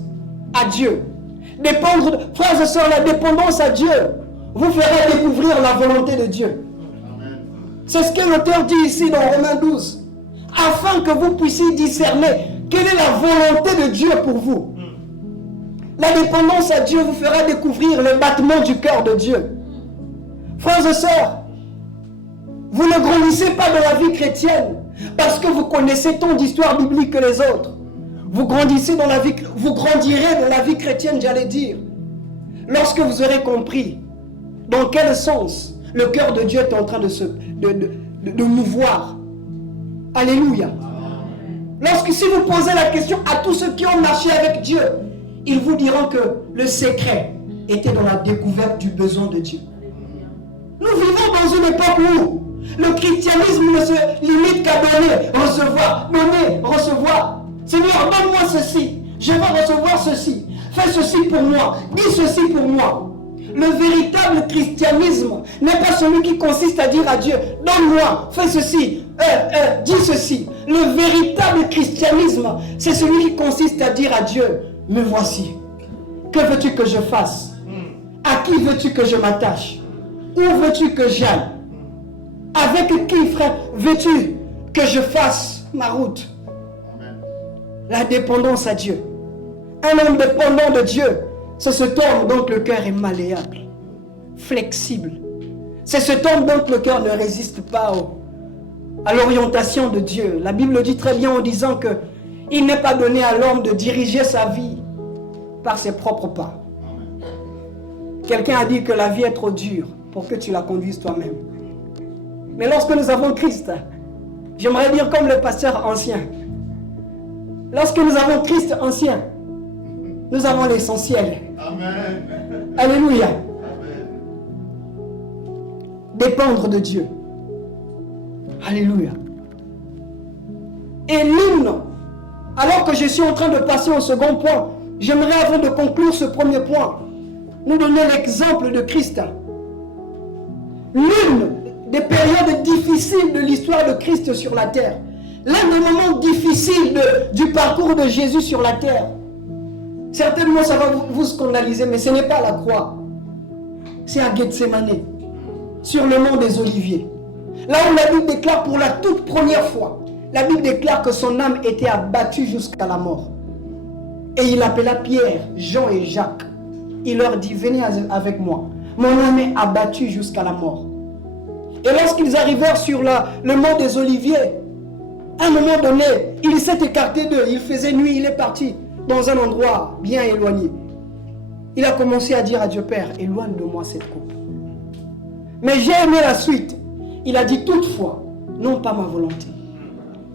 à Dieu. Frères et sœurs, la dépendance à Dieu vous fera découvrir la volonté de Dieu. C'est ce que l'auteur dit ici dans Romains 12. Afin que vous puissiez discerner quelle est la volonté de Dieu pour vous. La dépendance à Dieu vous fera découvrir le battement du cœur de Dieu. Frères et sœurs, vous ne grandissez pas dans la vie chrétienne parce que vous connaissez tant d'histoires bibliques que les autres. Vous grandirez dans la vie chrétienne, j'allais dire, lorsque vous aurez compris dans quel sens le cœur de Dieu est en train de mouvoir. Alléluia. Si vous posez la question à tous ceux qui ont marché avec Dieu, ils vous diront que le secret était dans la découverte du besoin de Dieu. Nous vivons dans une époque où le christianisme ne se limite qu'à donner, recevoir. Seigneur, donne-moi ceci, je vais recevoir ceci, fais ceci pour moi, dis ceci pour moi. Le véritable christianisme n'est pas celui qui consiste à dire à Dieu, donne-moi, fais ceci, dis ceci. Le véritable christianisme, c'est celui qui consiste à dire à Dieu, me voici. Que veux-tu que je fasse? À qui veux-tu que je m'attache? Où veux-tu que j'aille? Avec qui, frère, veux-tu que je fasse ma route? La dépendance à Dieu. Un homme dépendant de Dieu, c'est cet homme dont le cœur est malléable, flexible. C'est cet homme dont le cœur ne résiste pas à l'orientation de Dieu. La Bible dit très bien en disant que il n'est pas donné à l'homme de diriger sa vie par ses propres pas. Quelqu'un a dit que la vie est trop dure pour que tu la conduises toi-même. Mais lorsque nous avons Christ, j'aimerais dire comme le pasteur ancien, Lorsque nous avons Christ ancien, nous avons l'essentiel. Amen. Alléluia. Amen. Dépendre de Dieu. Alléluia. Et l'hymne, alors que je suis en train de passer au second point, j'aimerais avant de conclure ce premier point, nous donner l'exemple de Christ. L'une des périodes difficiles de l'histoire de Christ sur la terre. L'un des moments difficiles du parcours de Jésus sur la terre. Certainement ça va vous scandaliser, mais ce n'est pas à la croix. C'est à Gethsémane, sur le mont des Oliviers. Là où la Bible déclare pour la toute première fois, la Bible déclare que son âme était abattue jusqu'à la mort. Et il appela Pierre, Jean et Jacques. Il leur dit, venez avec moi. Mon âme est abattue jusqu'à la mort. Et lorsqu'ils arrivèrent sur le mont des Oliviers, à un moment donné, il s'est écarté d'eux. Il faisait nuit, il est parti dans un endroit bien éloigné. Il a commencé à dire à Dieu Père, éloigne de moi cette coupe. Mais j'ai aimé la suite. Il a dit toutefois, non pas ma volonté,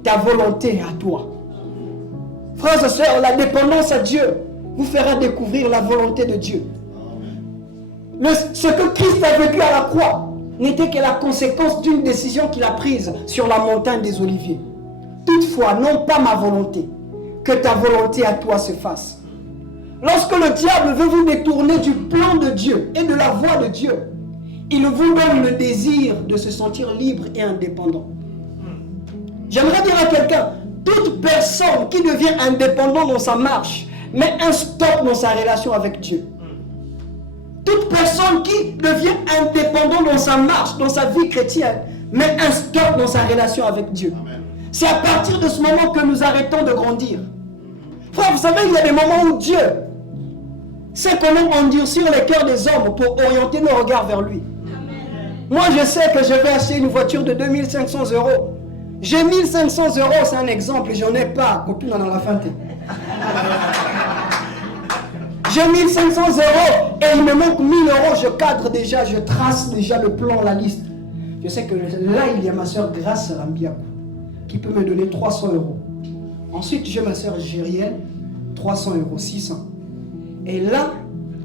ta volonté à toi. Frères et sœurs, la dépendance à Dieu vous fera découvrir la volonté de Dieu. Ce que Christ a vécu à la croix n'était que la conséquence d'une décision qu'il a prise sur la montagne des Oliviers. Toutefois, non pas ma volonté, que ta volonté à toi se fasse. Lorsque le diable veut vous détourner du plan de Dieu et de la voie de Dieu, il vous donne le désir de se sentir libre et indépendant. J'aimerais dire à quelqu'un, toute personne qui devient indépendant dans sa marche met un stop dans sa relation avec Dieu. Toute personne qui devient indépendant dans sa marche, dans sa vie chrétienne, met un stop dans sa relation avec Dieu. C'est à partir de ce moment que nous arrêtons de grandir. Frère, vous savez, il y a des moments où Dieu sait comment endurcir les cœurs des hommes pour orienter nos regards vers lui. Moi, je sais que je vais acheter une voiture de 2500 €. J'ai 1500 €, c'est un exemple, j'en ai pas. Copine, on a la fin. J'ai 1500 € et il me manque 1000 €. Je cadre déjà, je trace déjà le plan, la liste. Je sais que là, il y a ma soeur Grace Rambiakou qui peut me donner 300 €. Ensuite, j'ai ma soeur Gérielle, 300 €, 600. Et là,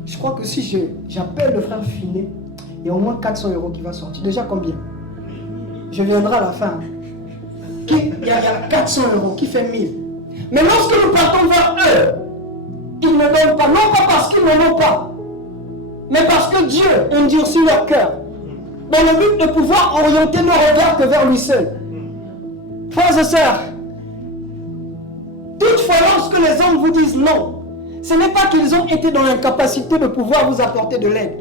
je crois que si j'appelle le frère Finet, il y a au moins 400 € qui va sortir. Déjà combien? Je viendrai à la fin. Il y a 400 € qui fait 1000. Mais lorsque nous partons vers eux, ils ne donnent pas, non pas parce qu'ils ne l'ont pas, mais parce que Dieu endurcit leur cœur, dans le but de pouvoir orienter nos regards que vers lui seul. Frères et sœurs, toutefois lorsque les hommes vous disent non, ce n'est pas qu'ils ont été dans l'incapacité de pouvoir vous apporter de l'aide.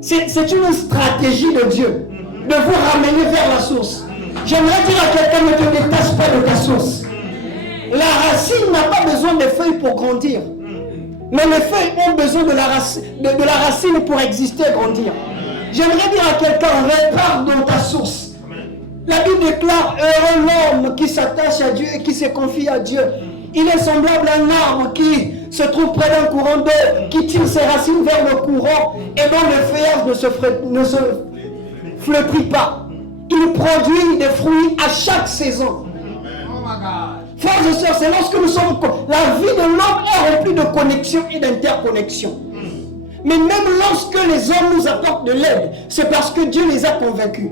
C'est une stratégie de Dieu, de vous ramener vers la source. J'aimerais dire à quelqu'un, ne te détache pas de ta source. La racine n'a pas besoin des feuilles pour grandir. Mais les feuilles ont besoin de la racine pour exister et grandir. J'aimerais dire à quelqu'un, repars dans ta source. La Bible déclare, heureux l'homme qui s'attache à Dieu et qui se confie à Dieu. Il est semblable à un arbre qui se trouve près d'un courant d'eau, qui tire ses racines vers le courant et dont le feuillage ne se flétrit pas. Il produit des fruits à chaque saison. Frères et sœurs, c'est lorsque nous sommes... La vie de l'homme est remplie de connexions et d'interconnexions. Mais même lorsque les hommes nous apportent de l'aide, c'est parce que Dieu les a convaincus.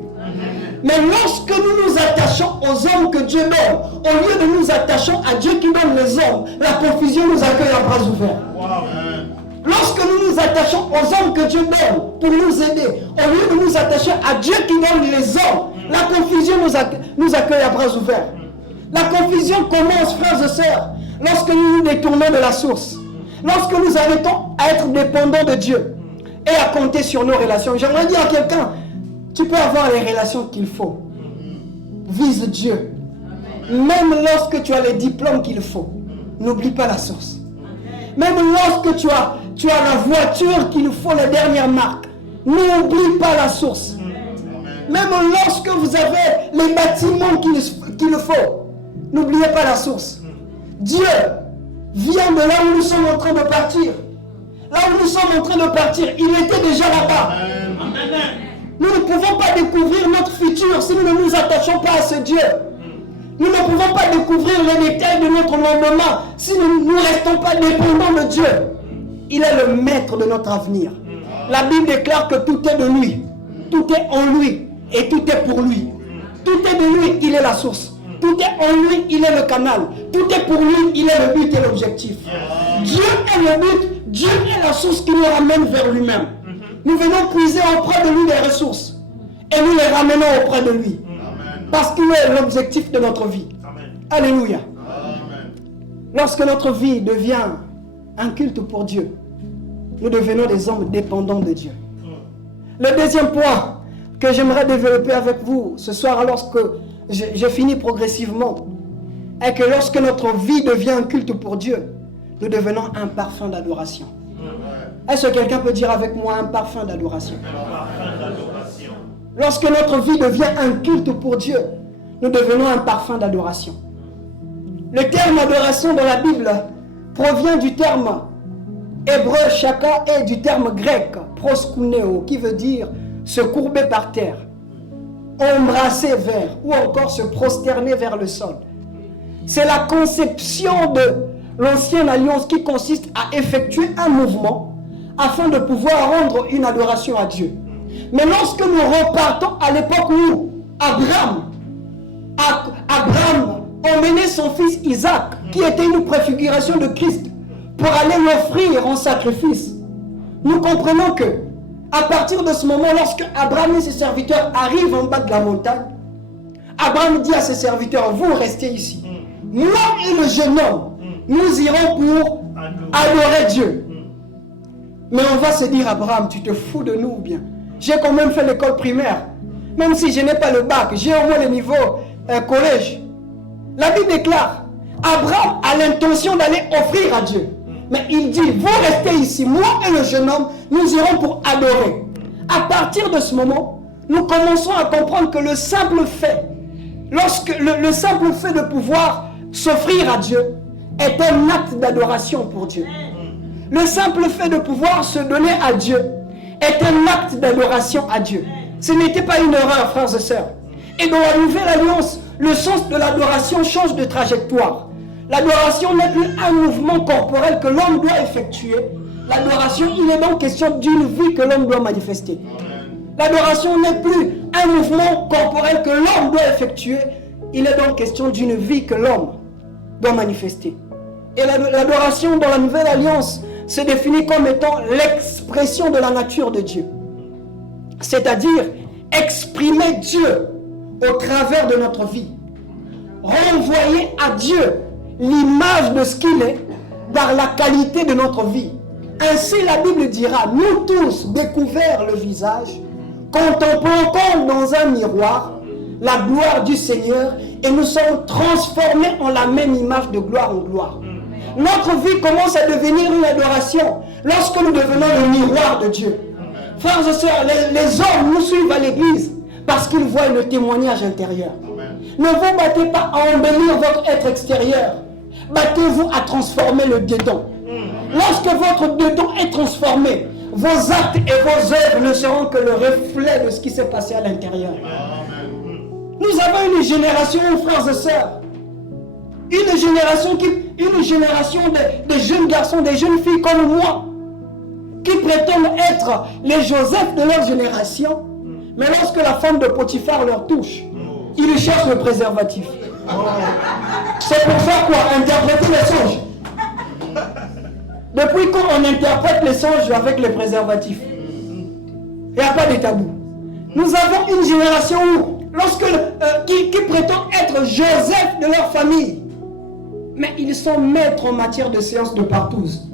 Mais lorsque nous nous attachons aux hommes que Dieu donne, au lieu de nous attacher à Dieu qui donne les hommes, la confusion nous accueille à bras ouverts. Lorsque nous nous attachons aux hommes que Dieu donne pour nous aider, au lieu de nous attacher à Dieu qui donne les hommes, la confusion nous accueille à bras ouverts. La confusion commence, frères et sœurs, lorsque nous nous détournons de la source. Lorsque nous arrêtons à être dépendants de Dieu et à compter sur nos relations. J'aimerais dire à quelqu'un, tu peux avoir les relations qu'il faut. Vise Dieu. Même lorsque tu as les diplômes qu'il faut, n'oublie pas la source. Même lorsque tu as la voiture qu'il faut, les dernières marques, n'oublie pas la source. Même lorsque vous avez les bâtiments qu'il faut, n'oubliez pas la source. Dieu vient de là où nous sommes en train de partir. Là où nous sommes en train de partir, il était déjà là-bas. Nous ne pouvons pas découvrir notre futur si nous ne nous attachons pas à ce Dieu. Nous ne pouvons pas découvrir les détails de notre lendemain si nous ne restons pas dépendants de Dieu. Il est le maître de notre avenir. La Bible déclare que tout est de lui. Tout est en lui et tout est pour lui. Tout est de lui, il est la source. Tout est en lui, il est le canal. Tout est pour lui, il est le but et l'objectif. Dieu est le but, Dieu est la source qui nous ramène vers lui-même. Nous venons puiser auprès de lui les ressources et nous les ramenons auprès de lui. Parce qu'il est l'objectif de notre vie. Alléluia. Lorsque notre vie devient un culte pour Dieu, nous devenons des hommes dépendants de Dieu. Le deuxième point que j'aimerais développer avec vous ce soir, lorsque je finis progressivement, est que lorsque notre vie devient un culte pour Dieu, nous devenons un parfum d'adoration. Est-ce que quelqu'un peut dire avec moi un parfum d'adoration? Lorsque notre vie devient un culte pour Dieu, nous devenons un parfum d'adoration. Le terme adoration dans la Bible provient du terme hébreu shaka et du terme grec proskuneo, qui veut dire se courber par terre, embrasser vers ou encore se prosterner vers le sol. C'est la conception de l'ancienne alliance qui consiste à effectuer un mouvement afin de pouvoir rendre une adoration à Dieu. Mais lorsque nous repartons à l'époque où Abraham emmenait son fils Isaac, qui était une préfiguration de Christ, pour aller l'offrir en sacrifice, nous comprenons que à partir de ce moment, lorsque Abraham et ses serviteurs arrivent en bas de la montagne, Abraham dit à ses serviteurs, vous restez ici. Moi et le jeune homme, nous irons pour adorer Dieu. Mais on va se dire, Abraham, tu te fous de nous ou bien? J'ai quand même fait l'école primaire. Même si je n'ai pas le bac, j'ai au moins le niveau collège. La Bible déclare, Abraham a l'intention d'aller offrir à Dieu. Mais il dit, vous restez ici, moi et le jeune homme, nous irons pour adorer. À partir de ce moment, nous commençons à comprendre que le simple fait, le simple fait de pouvoir s'offrir à Dieu est un acte d'adoration pour Dieu. Le simple fait de pouvoir se donner à Dieu est un acte d'adoration à Dieu. Ce n'était pas une erreur, frères et sœurs. Et dans la nouvelle alliance, le sens de l'adoration change de trajectoire. L'adoration n'est plus un mouvement corporel que l'homme doit effectuer. L'adoration, il est donc question d'une vie que l'homme doit manifester. L'adoration n'est plus un mouvement corporel que l'homme doit effectuer. Il est donc question d'une vie que l'homme doit manifester. Et l'adoration dans la nouvelle alliance se définit comme étant l'expression de la nature de Dieu. C'est-à-dire exprimer Dieu au travers de notre vie. Renvoyer à Dieu l'image de ce qu'il est par la qualité de notre vie. Ainsi la Bible dira, nous tous découverts le visage, contemplons comme dans un miroir la gloire du Seigneur et nous sommes transformés en la même image de gloire en gloire. Notre vie commence à devenir une adoration lorsque nous devenons le miroir de Dieu. Frères et sœurs, les hommes nous suivent à l'église parce qu'ils voient le témoignage intérieur. Ne vous battez pas à embellir votre être extérieur. Battez-vous à transformer le dedans. Lorsque votre dedans est transformé, vos actes et vos œuvres ne seront que le reflet de ce qui s'est passé à l'intérieur. Nous avons une génération, frères et sœurs, une génération de jeunes garçons, des jeunes filles comme moi, qui prétendent être les Joseph de leur génération, mais lorsque la femme de Potiphar leur touche, ils cherchent le préservatif. C'est pour ça quoi, interpréter les songes. Depuis quand on interprète les songes avec les préservatifs? Il n'y a pas de tabou. Nous avons une génération qui prétend être Joseph de leur famille, mais ils sont maîtres en matière de séance de partouze.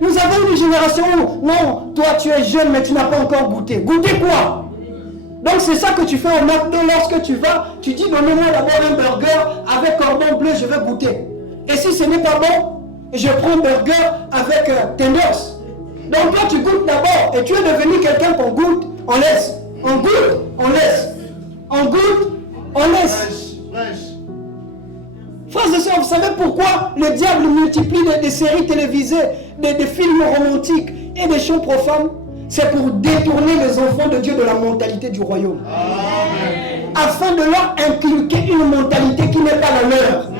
Nous avons une génération où, non, toi tu es jeune mais tu n'as pas encore goûté. Goûter quoi? Donc c'est ça que tu fais au McDo lorsque tu vas, tu dis donnez-moi d'abord un burger avec cordon bleu, je vais goûter. Et si ce n'est pas bon, je prends un burger avec tenders. Donc toi tu goûtes d'abord et tu es devenu quelqu'un qu'on goûte, on laisse. On goûte, on laisse. On goûte, on laisse. Frères et sœurs, vous savez pourquoi le diable multiplie des séries télévisées, des films romantiques et des chants profanes? c'est pour détourner les enfants de Dieu de la mentalité du royaume. Afin de leur inculquer une mentalité qui n'est pas la leur.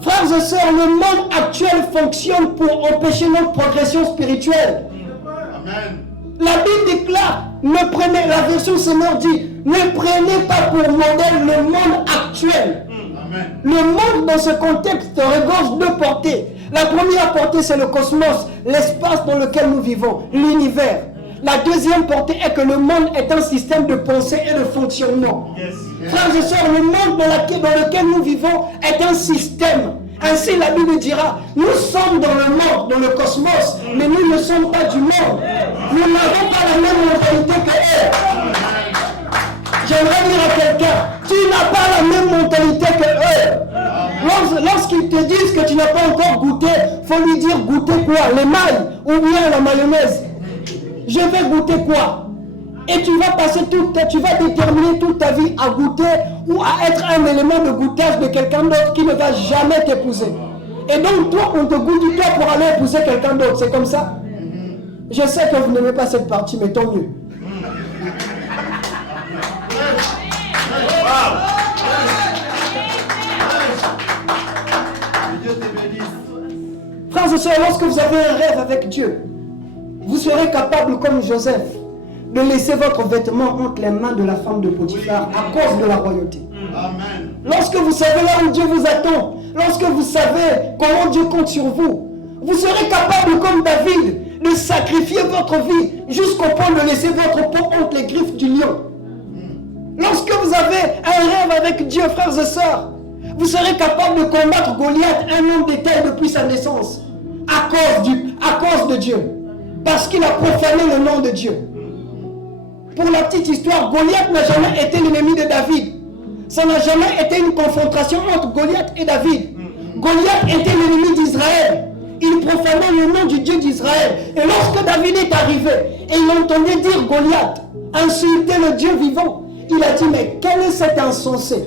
Frères et sœurs, le monde actuel fonctionne pour empêcher notre progression spirituelle. Amen. La Bible déclare, ne prenez, la version Seigneur dit, ne prenez pas pour modèle le monde actuel. Amen. Le monde dans ce contexte regorge deux portées. La première portée, c'est le cosmos, l'espace dans lequel nous vivons, l'univers. La deuxième portée est que le monde est un système de pensée et de fonctionnement. Yes. Frères et sœurs, le monde dans lequel nous vivons est un système. Ainsi, la Bible dira, nous sommes dans le monde, dans le cosmos, mais nous ne sommes pas du monde. Nous n'avons pas la même mentalité que eux. J'aimerais dire à quelqu'un, tu n'as pas la même mentalité que eux. Lorsqu'ils te disent que tu n'as pas encore goûté, il faut lui dire goûter quoi? L'émail ou bien la mayonnaise? Je vais goûter quoi? Et tu vas passer tu vas déterminer toute ta vie à goûter ou à être un élément de goûtage de quelqu'un d'autre qui ne va jamais t'épouser. Et donc toi, on te goûte toi pour aller épouser quelqu'un d'autre. C'est comme ça? Je sais que vous n'aimez pas cette partie, mais tant mieux. Frères et sœurs, lorsque vous avez un rêve avec Dieu, vous serez capable, comme Joseph, de laisser votre vêtement entre les mains de la femme de Potiphar à cause de la royauté. Amen. Lorsque vous savez là où Dieu vous attend, lorsque vous savez comment Dieu compte sur vous, vous serez capable, comme David, de sacrifier votre vie jusqu'au point de laisser votre peau entre les griffes du lion. Lorsque vous avez un rêve avec Dieu, frères et sœurs, vous serez capable de combattre Goliath, un homme de taille depuis sa naissance, à cause de Dieu, parce qu'il a profané le nom de Dieu. Pour la petite histoire, Goliath n'a jamais été l'ennemi de David. Ça n'a jamais été une confrontation entre Goliath et David. Goliath était l'ennemi d'Israël. Il profanait le nom du Dieu d'Israël. Et lorsque David est arrivé et il entendait dire Goliath insulter le Dieu vivant, il a dit, mais quel est cet insensé?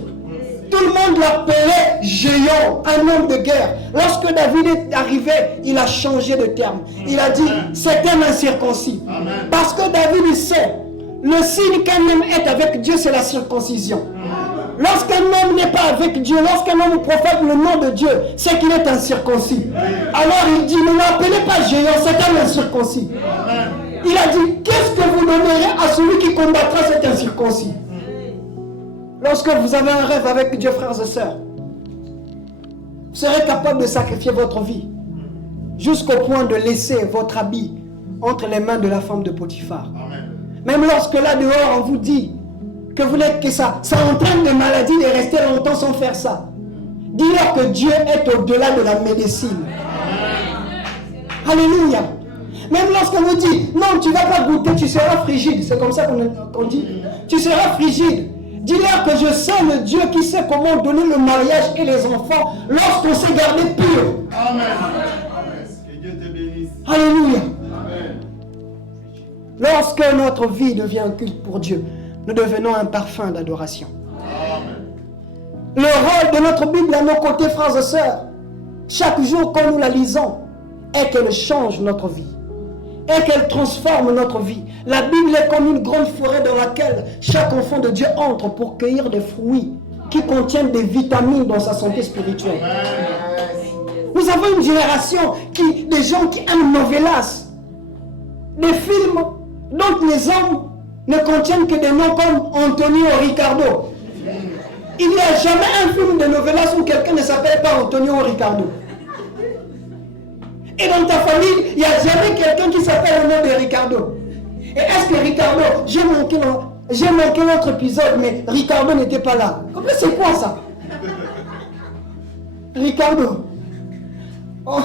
Tout le monde l'appelait géant, un homme de guerre. Lorsque David est arrivé, il a changé de terme. Il a dit, c'est un incirconcis. Parce que David sait, le signe qu'un homme est avec Dieu, c'est la circoncision. Lorsqu'un homme n'est pas avec Dieu, lorsqu'un homme profane le nom de Dieu, c'est qu'il est incirconcis. Alors il dit, ne m'appelez pas géant, c'est un incirconcis. Il a dit, qu'est-ce que vous donnerez à celui qui combattra cet incirconcis? Lorsque vous avez un rêve avec Dieu, frères et sœurs, vous serez capable de sacrifier votre vie jusqu'au point de laisser votre habit entre les mains de la femme de Potiphar. Amen. Même lorsque là dehors on vous dit que vous n'êtes que ça entraîne des maladies de rester longtemps sans faire ça. Dis-leur que Dieu est au-delà de la médecine. Alléluia. Même lorsqu'on vous dit, non, tu ne vas pas goûter, tu seras frigide. C'est comme ça qu'on dit. Tu seras frigide. Dis-leur que je sais le Dieu qui sait comment donner le mariage et les enfants lorsqu'on s'est gardé pur. Amen. Que Dieu te bénisse. Alléluia. Amen. Lorsque notre vie devient un culte pour Dieu, nous devenons un parfum d'adoration. Amen. Le rôle de notre Bible à nos côtés, frères et sœurs, chaque jour quand nous la lisons, est qu'elle change notre vie, et qu'elle transforme notre vie. La Bible est comme une grande forêt dans laquelle chaque enfant de Dieu entre pour cueillir des fruits qui contiennent des vitamines dans sa santé spirituelle. Nous avons une génération des gens qui aiment novelas, des films dont les hommes ne contiennent que des noms comme Antonio Ricardo. Il n'y a jamais un film de novelas où quelqu'un ne s'appelle pas Antonio Ricardo. Et dans ta famille, il n'y a jamais quelqu'un qui s'appelle le nom de Ricardo. Et est-ce que Ricardo, j'ai manqué l'autre épisode, mais Ricardo n'était pas là. C'est quoi ça? Ricardo. Oh.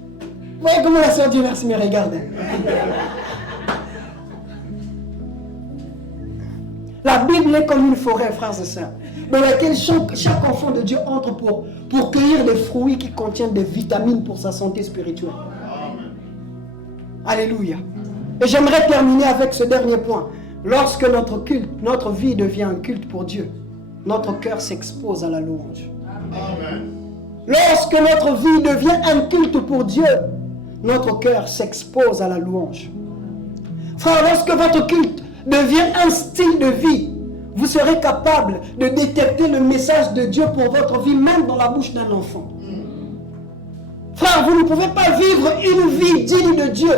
Vous voyez comment la sœur Diverse me regarde. La Bible est comme une forêt, frères et sœurs, dans laquelle chaque enfant de Dieu entre pour cueillir des fruits qui contiennent des vitamines pour sa santé spirituelle. Amen. Alléluia. Et j'aimerais terminer avec ce dernier point. Lorsque notre vie devient un culte pour Dieu, notre cœur s'expose à la louange. Amen. Lorsque notre vie devient un culte pour Dieu, notre cœur s'expose à la louange. Frère, lorsque votre culte devient un style de vie, vous serez capable de détecter le message de Dieu pour votre vie, même dans la bouche d'un enfant. Frère, vous ne pouvez pas vivre une vie digne de Dieu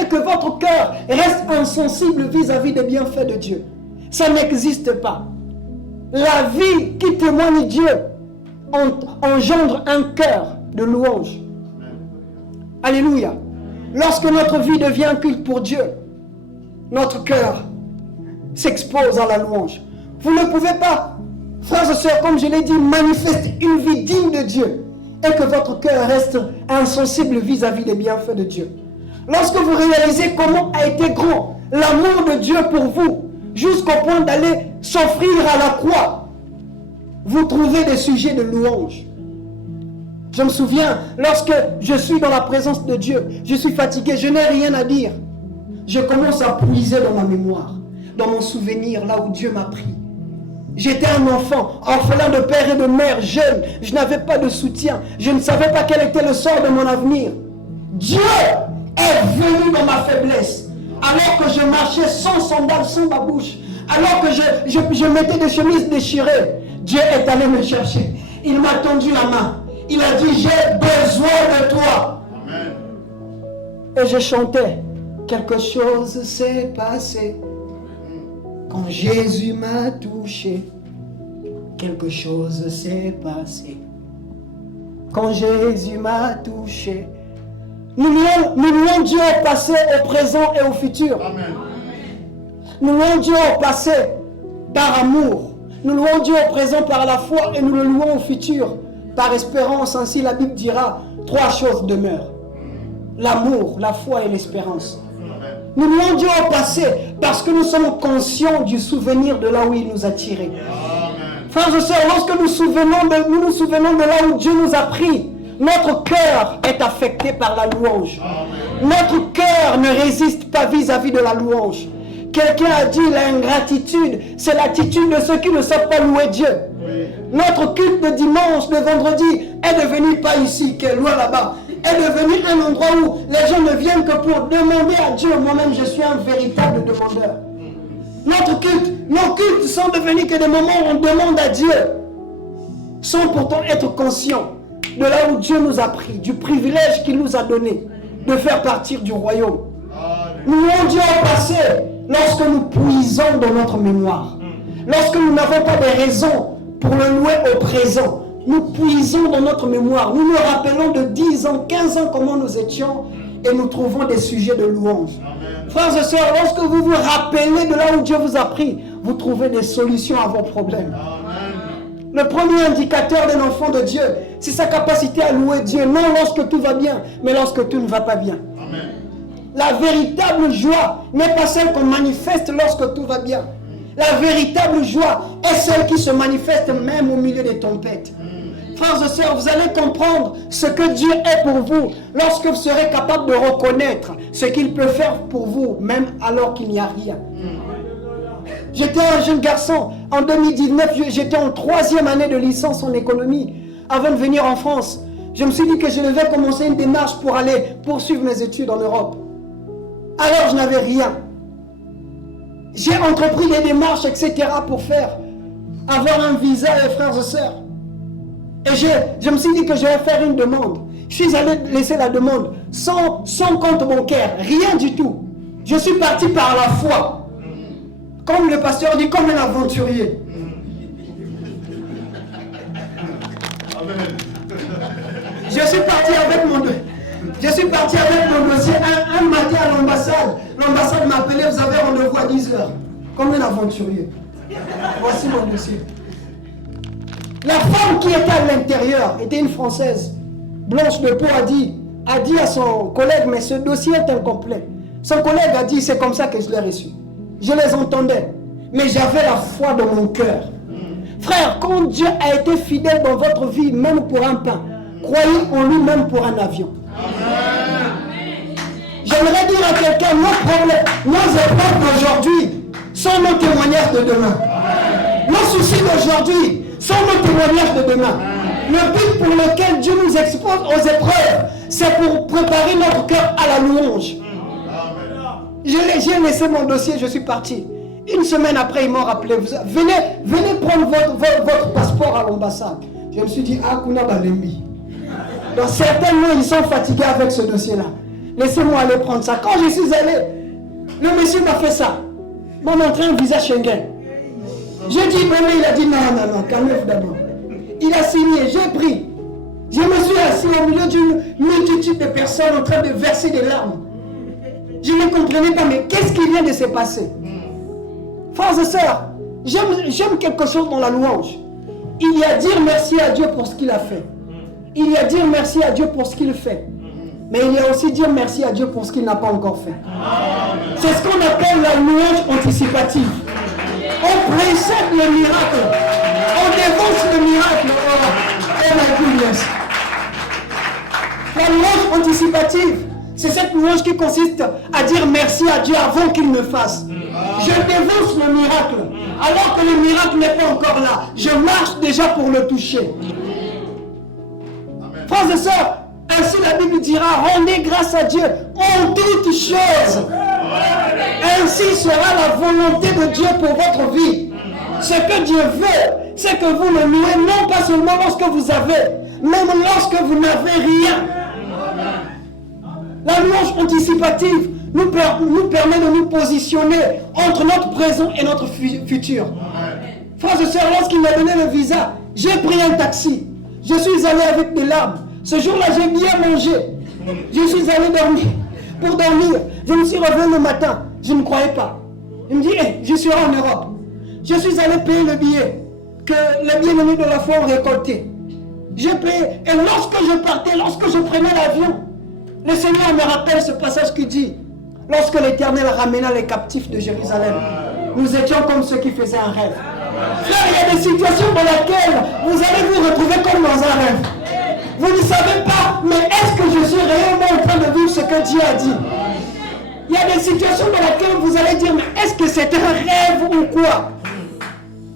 et que votre cœur reste insensible vis-à-vis des bienfaits de Dieu. Ça n'existe pas. La vie qui témoigne Dieu engendre un cœur de louange. Alléluia. Lorsque notre vie devient un culte pour Dieu, notre cœur s'expose à la louange. Vous ne pouvez pas, frères et sœurs, comme je l'ai dit, manifester une vie digne de Dieu et que votre cœur reste insensible vis-à-vis des bienfaits de Dieu. Lorsque vous réalisez comment a été grand l'amour de Dieu pour vous, jusqu'au point d'aller s'offrir à la croix, vous trouvez des sujets de louange. Je me souviens, lorsque je suis dans la présence de Dieu, je suis fatigué, je n'ai rien à dire. Je commence à puiser dans ma mémoire, dans mon souvenir, là où Dieu m'a pris. J'étais un enfant, orphelin de père et de mère, jeune, je n'avais pas de soutien, je ne savais pas quel était le sort de mon avenir. Dieu est venu dans ma faiblesse, alors que je marchais sans sandales, sans babouche, alors que je mettais des chemises déchirées. Dieu est allé me chercher, il m'a tendu la main, il a dit, j'ai besoin de toi. Amen. Et je chantais, quelque chose s'est passé. Quand Jésus m'a touché, quelque chose s'est passé. Quand Jésus m'a touché, nous louons Dieu au passé, au présent et au futur. Amen. Nous louons Dieu au passé par amour. Nous louons Dieu au présent par la foi et nous le louons au futur par espérance. Ainsi la Bible dira, 3 choses demeurent. L'amour, la foi et l'espérance. Nous louons Dieu au passé parce que nous sommes conscients du souvenir de là où il nous a tirés. Amen. Frères et sœurs, lorsque nous nous souvenons de là où Dieu nous a pris, notre cœur est affecté par la louange. Amen. Notre cœur ne résiste pas vis-à-vis de la louange. Quelqu'un a dit l'ingratitude, c'est l'attitude de ceux qui ne savent pas louer Dieu. Oui. Notre culte de dimanche, de vendredi, est devenu pas ici, qui est loin là-bas, est devenu un endroit où les gens ne viennent que pour demander à Dieu. Moi-même, je suis un véritable demandeur. Nos cultes sont devenus que des moments où on demande à Dieu, sans pourtant être conscients de là où Dieu nous a pris, du privilège qu'il nous a donné de faire partir du royaume. Nous louons Dieu au passé lorsque nous puisons dans notre mémoire. Lorsque nous n'avons pas de raison pour le louer au présent, nous puisons dans notre mémoire. Nous nous rappelons de 10 ans, 15 ans comment nous étions et nous trouvons des sujets de louange. Amen. Frères et sœurs, lorsque vous vous rappelez de là où Dieu vous a pris, vous trouvez des solutions à vos problèmes. Amen. Le premier indicateur d'un enfant de Dieu, c'est sa capacité à louer Dieu, non lorsque tout va bien, mais lorsque tout ne va pas bien. Amen. La véritable joie n'est pas celle qu'on manifeste lorsque tout va bien. La véritable joie est celle qui se manifeste même au milieu des tempêtes. Frères et sœurs, vous allez comprendre ce que Dieu est pour vous lorsque vous serez capable de reconnaître ce qu'il peut faire pour vous, même alors qu'il n'y a rien. J'étais un jeune garçon. En 2019, j'étais en 3e année de licence en économie. Avant de venir en France, je me suis dit que je devais commencer une démarche pour aller poursuivre mes études en Europe. Alors, je n'avais rien. J'ai entrepris des démarches, etc. pour avoir un visa, frères et sœurs. Et je me suis dit que je vais faire une demande. Je suis allé laisser la demande sans compte bancaire, rien du tout. Je suis parti par la foi. Comme le pasteur dit, comme un aventurier. Amen. Je suis parti avec mon dossier un matin à l'ambassade. L'ambassade m'a appelé, vous avez rendez-vous à 10h. Comme un aventurier. Voici mon dossier. La femme qui était à l'intérieur était une Française. Blanche de Pau a dit à son collègue, mais ce dossier est incomplet. Son collègue a dit, c'est comme ça que je l'ai reçu. Je les entendais, mais j'avais la foi dans mon cœur. Frère, quand Dieu a été fidèle dans votre vie, même pour un pain, croyez en lui même pour un avion. J'aimerais dire à quelqu'un, nos problèmes, nos épreuves d'aujourd'hui sont nos témoignages de demain. Nos soucis d'aujourd'hui sont nos témoignages de demain. Le but pour lequel Dieu nous expose aux épreuves, c'est pour préparer notre cœur à la louange. J'ai laissé mon dossier, je suis parti. Une semaine après, ils m'ont rappelé, venez prendre votre passeport à l'ambassade. Je me suis dit, ah, Kuna Balembi. Donc certainement, ils sont fatigués avec ce dossier-là. Laissez-moi aller prendre ça. Quand je suis allé, le monsieur m'a fait ça. Il m'a montré un visa Schengen. J'ai dit, mais il a dit, non, calmez-vous d'abord. Il a signé, j'ai pris. Je me suis assis au milieu d'une multitude de personnes en train de verser des larmes. Je ne comprenais pas, mais qu'est-ce qui vient de se passer? Frères et sœurs, j'aime quelque chose dans la louange. Il y a dire merci à Dieu pour ce qu'il a fait. Il y a dire merci à Dieu pour ce qu'il fait. Mais il y a aussi dire merci à Dieu pour ce qu'il n'a pas encore fait. C'est ce qu'on appelle la louange anticipative. On précède le miracle. On dévance le miracle. Oh my goodness. La louange anticipative, c'est cette louange qui consiste à dire merci à Dieu avant qu'il me fasse. Je dévance le miracle. Alors que le miracle n'est pas encore là. Je marche déjà pour le toucher. Frères et sœurs, ainsi la Bible dira, rendez grâce à Dieu en toutes choses. Ainsi sera la volonté de Dieu pour votre vie. Ce que Dieu veut, c'est que vous le louez, non pas seulement lorsque vous avez, même lorsque vous n'avez rien. La louange anticipative nous permet de nous positionner entre notre présent et notre futur. Frères et sœurs, lorsqu'il m'a donné le visa, j'ai pris un taxi. Je suis allé avec des larmes. Ce jour-là, j'ai bien mangé. Je suis allé dormir. Pour dormir, je me suis revenu le matin. Je ne croyais pas. Je me dis, je serai en Europe. Je suis allé payer le billet que les bien-aimés de la foi ont récolté. J'ai payé. Et lorsque je partais, lorsque je prenais l'avion, le Seigneur me rappelle ce passage qui dit, lorsque l'Éternel ramena les captifs de Jérusalem, nous étions comme ceux qui faisaient un rêve. Frère, il y a des situations dans lesquelles vous allez vous retrouver comme dans un rêve. Vous ne savez pas, mais est-ce que je suis réellement en train de vivre ce que Dieu a dit? Il y a des situations dans lesquelles vous allez dire, mais est-ce que c'est un rêve ou quoi?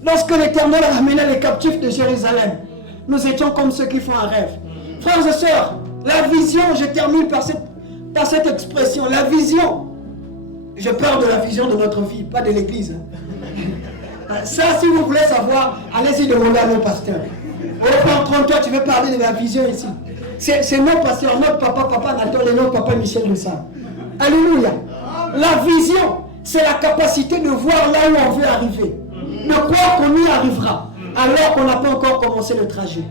Lorsque l'Éternel ramena les captifs de Jérusalem, nous étions comme ceux qui font un rêve. Frères et sœurs, la vision, je termine par cette expression, la vision. Je parle de la vision de notre vie, pas de l'église. Ça, si vous voulez savoir, allez-y demander à nos pasteurs. Au plan 33, tu veux parler de la vision ici. C'est notre pasteur, notre papa Nathan et notre papa Michel de ça. Alléluia. La vision, c'est la capacité de voir là où on veut arriver. De croire qu'on y arrivera, alors qu'on n'a pas encore commencé le trajet.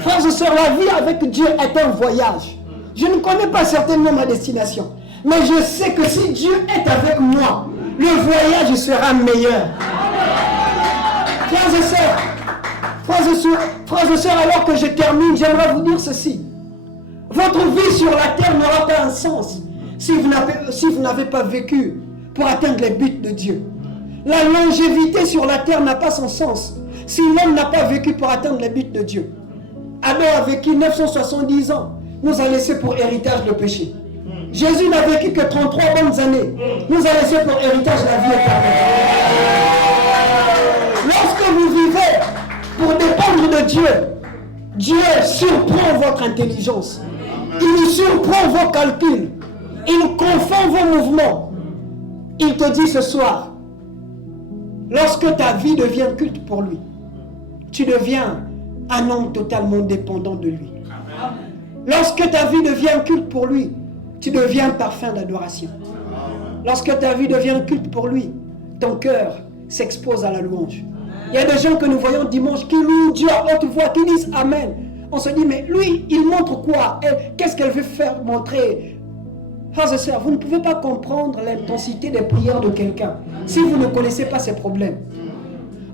Frères et sœurs, la vie avec Dieu est un voyage. Je ne connais pas certainement ma destination, mais je sais que si Dieu est avec moi, le voyage sera meilleur. Frères et sœurs, alors que je termine, j'aimerais vous dire ceci. Votre vie sur la terre n'aura pas un sens si vous n'avez pas vécu pour atteindre les buts de Dieu. La longévité sur la terre n'a pas son sens si l'homme n'a pas vécu pour atteindre les buts de Dieu. Adam a vécu 970 ans, nous a laissé pour héritage le péché. Jésus n'a vécu que 33 bonnes années, nous a laissé pour héritage la vie éternelle. Lorsque vous vivez pour dépendre de Dieu, Dieu surprend votre intelligence. Il surprend vos calculs. Il confond vos mouvements. Il te dit ce soir, lorsque ta vie devient culte pour lui, tu deviens un homme totalement dépendant de lui. Lorsque ta vie devient culte pour lui, tu deviens un parfum d'adoration. Lorsque ta vie devient culte pour lui, ton cœur s'expose à la louange. Il y a des gens que nous voyons dimanche qui louent Dieu à haute voix, qui disent Amen. On se dit, mais lui, il montre quoi? Qu'est-ce qu'elle veut faire montrer? Frères et sœurs, vous ne pouvez pas comprendre l'intensité des prières de quelqu'un si vous ne connaissez pas ses problèmes.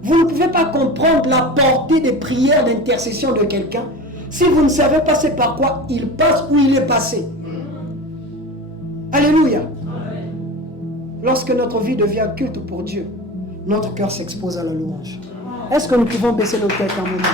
Vous ne pouvez pas comprendre la portée des prières d'intercession de quelqu'un si vous ne savez pas c'est par quoi il passe ou il est passé. Alléluia. Lorsque notre vie devient culte pour Dieu, notre cœur s'expose à la louange. Est-ce que nous pouvons baisser nos têtes un moment?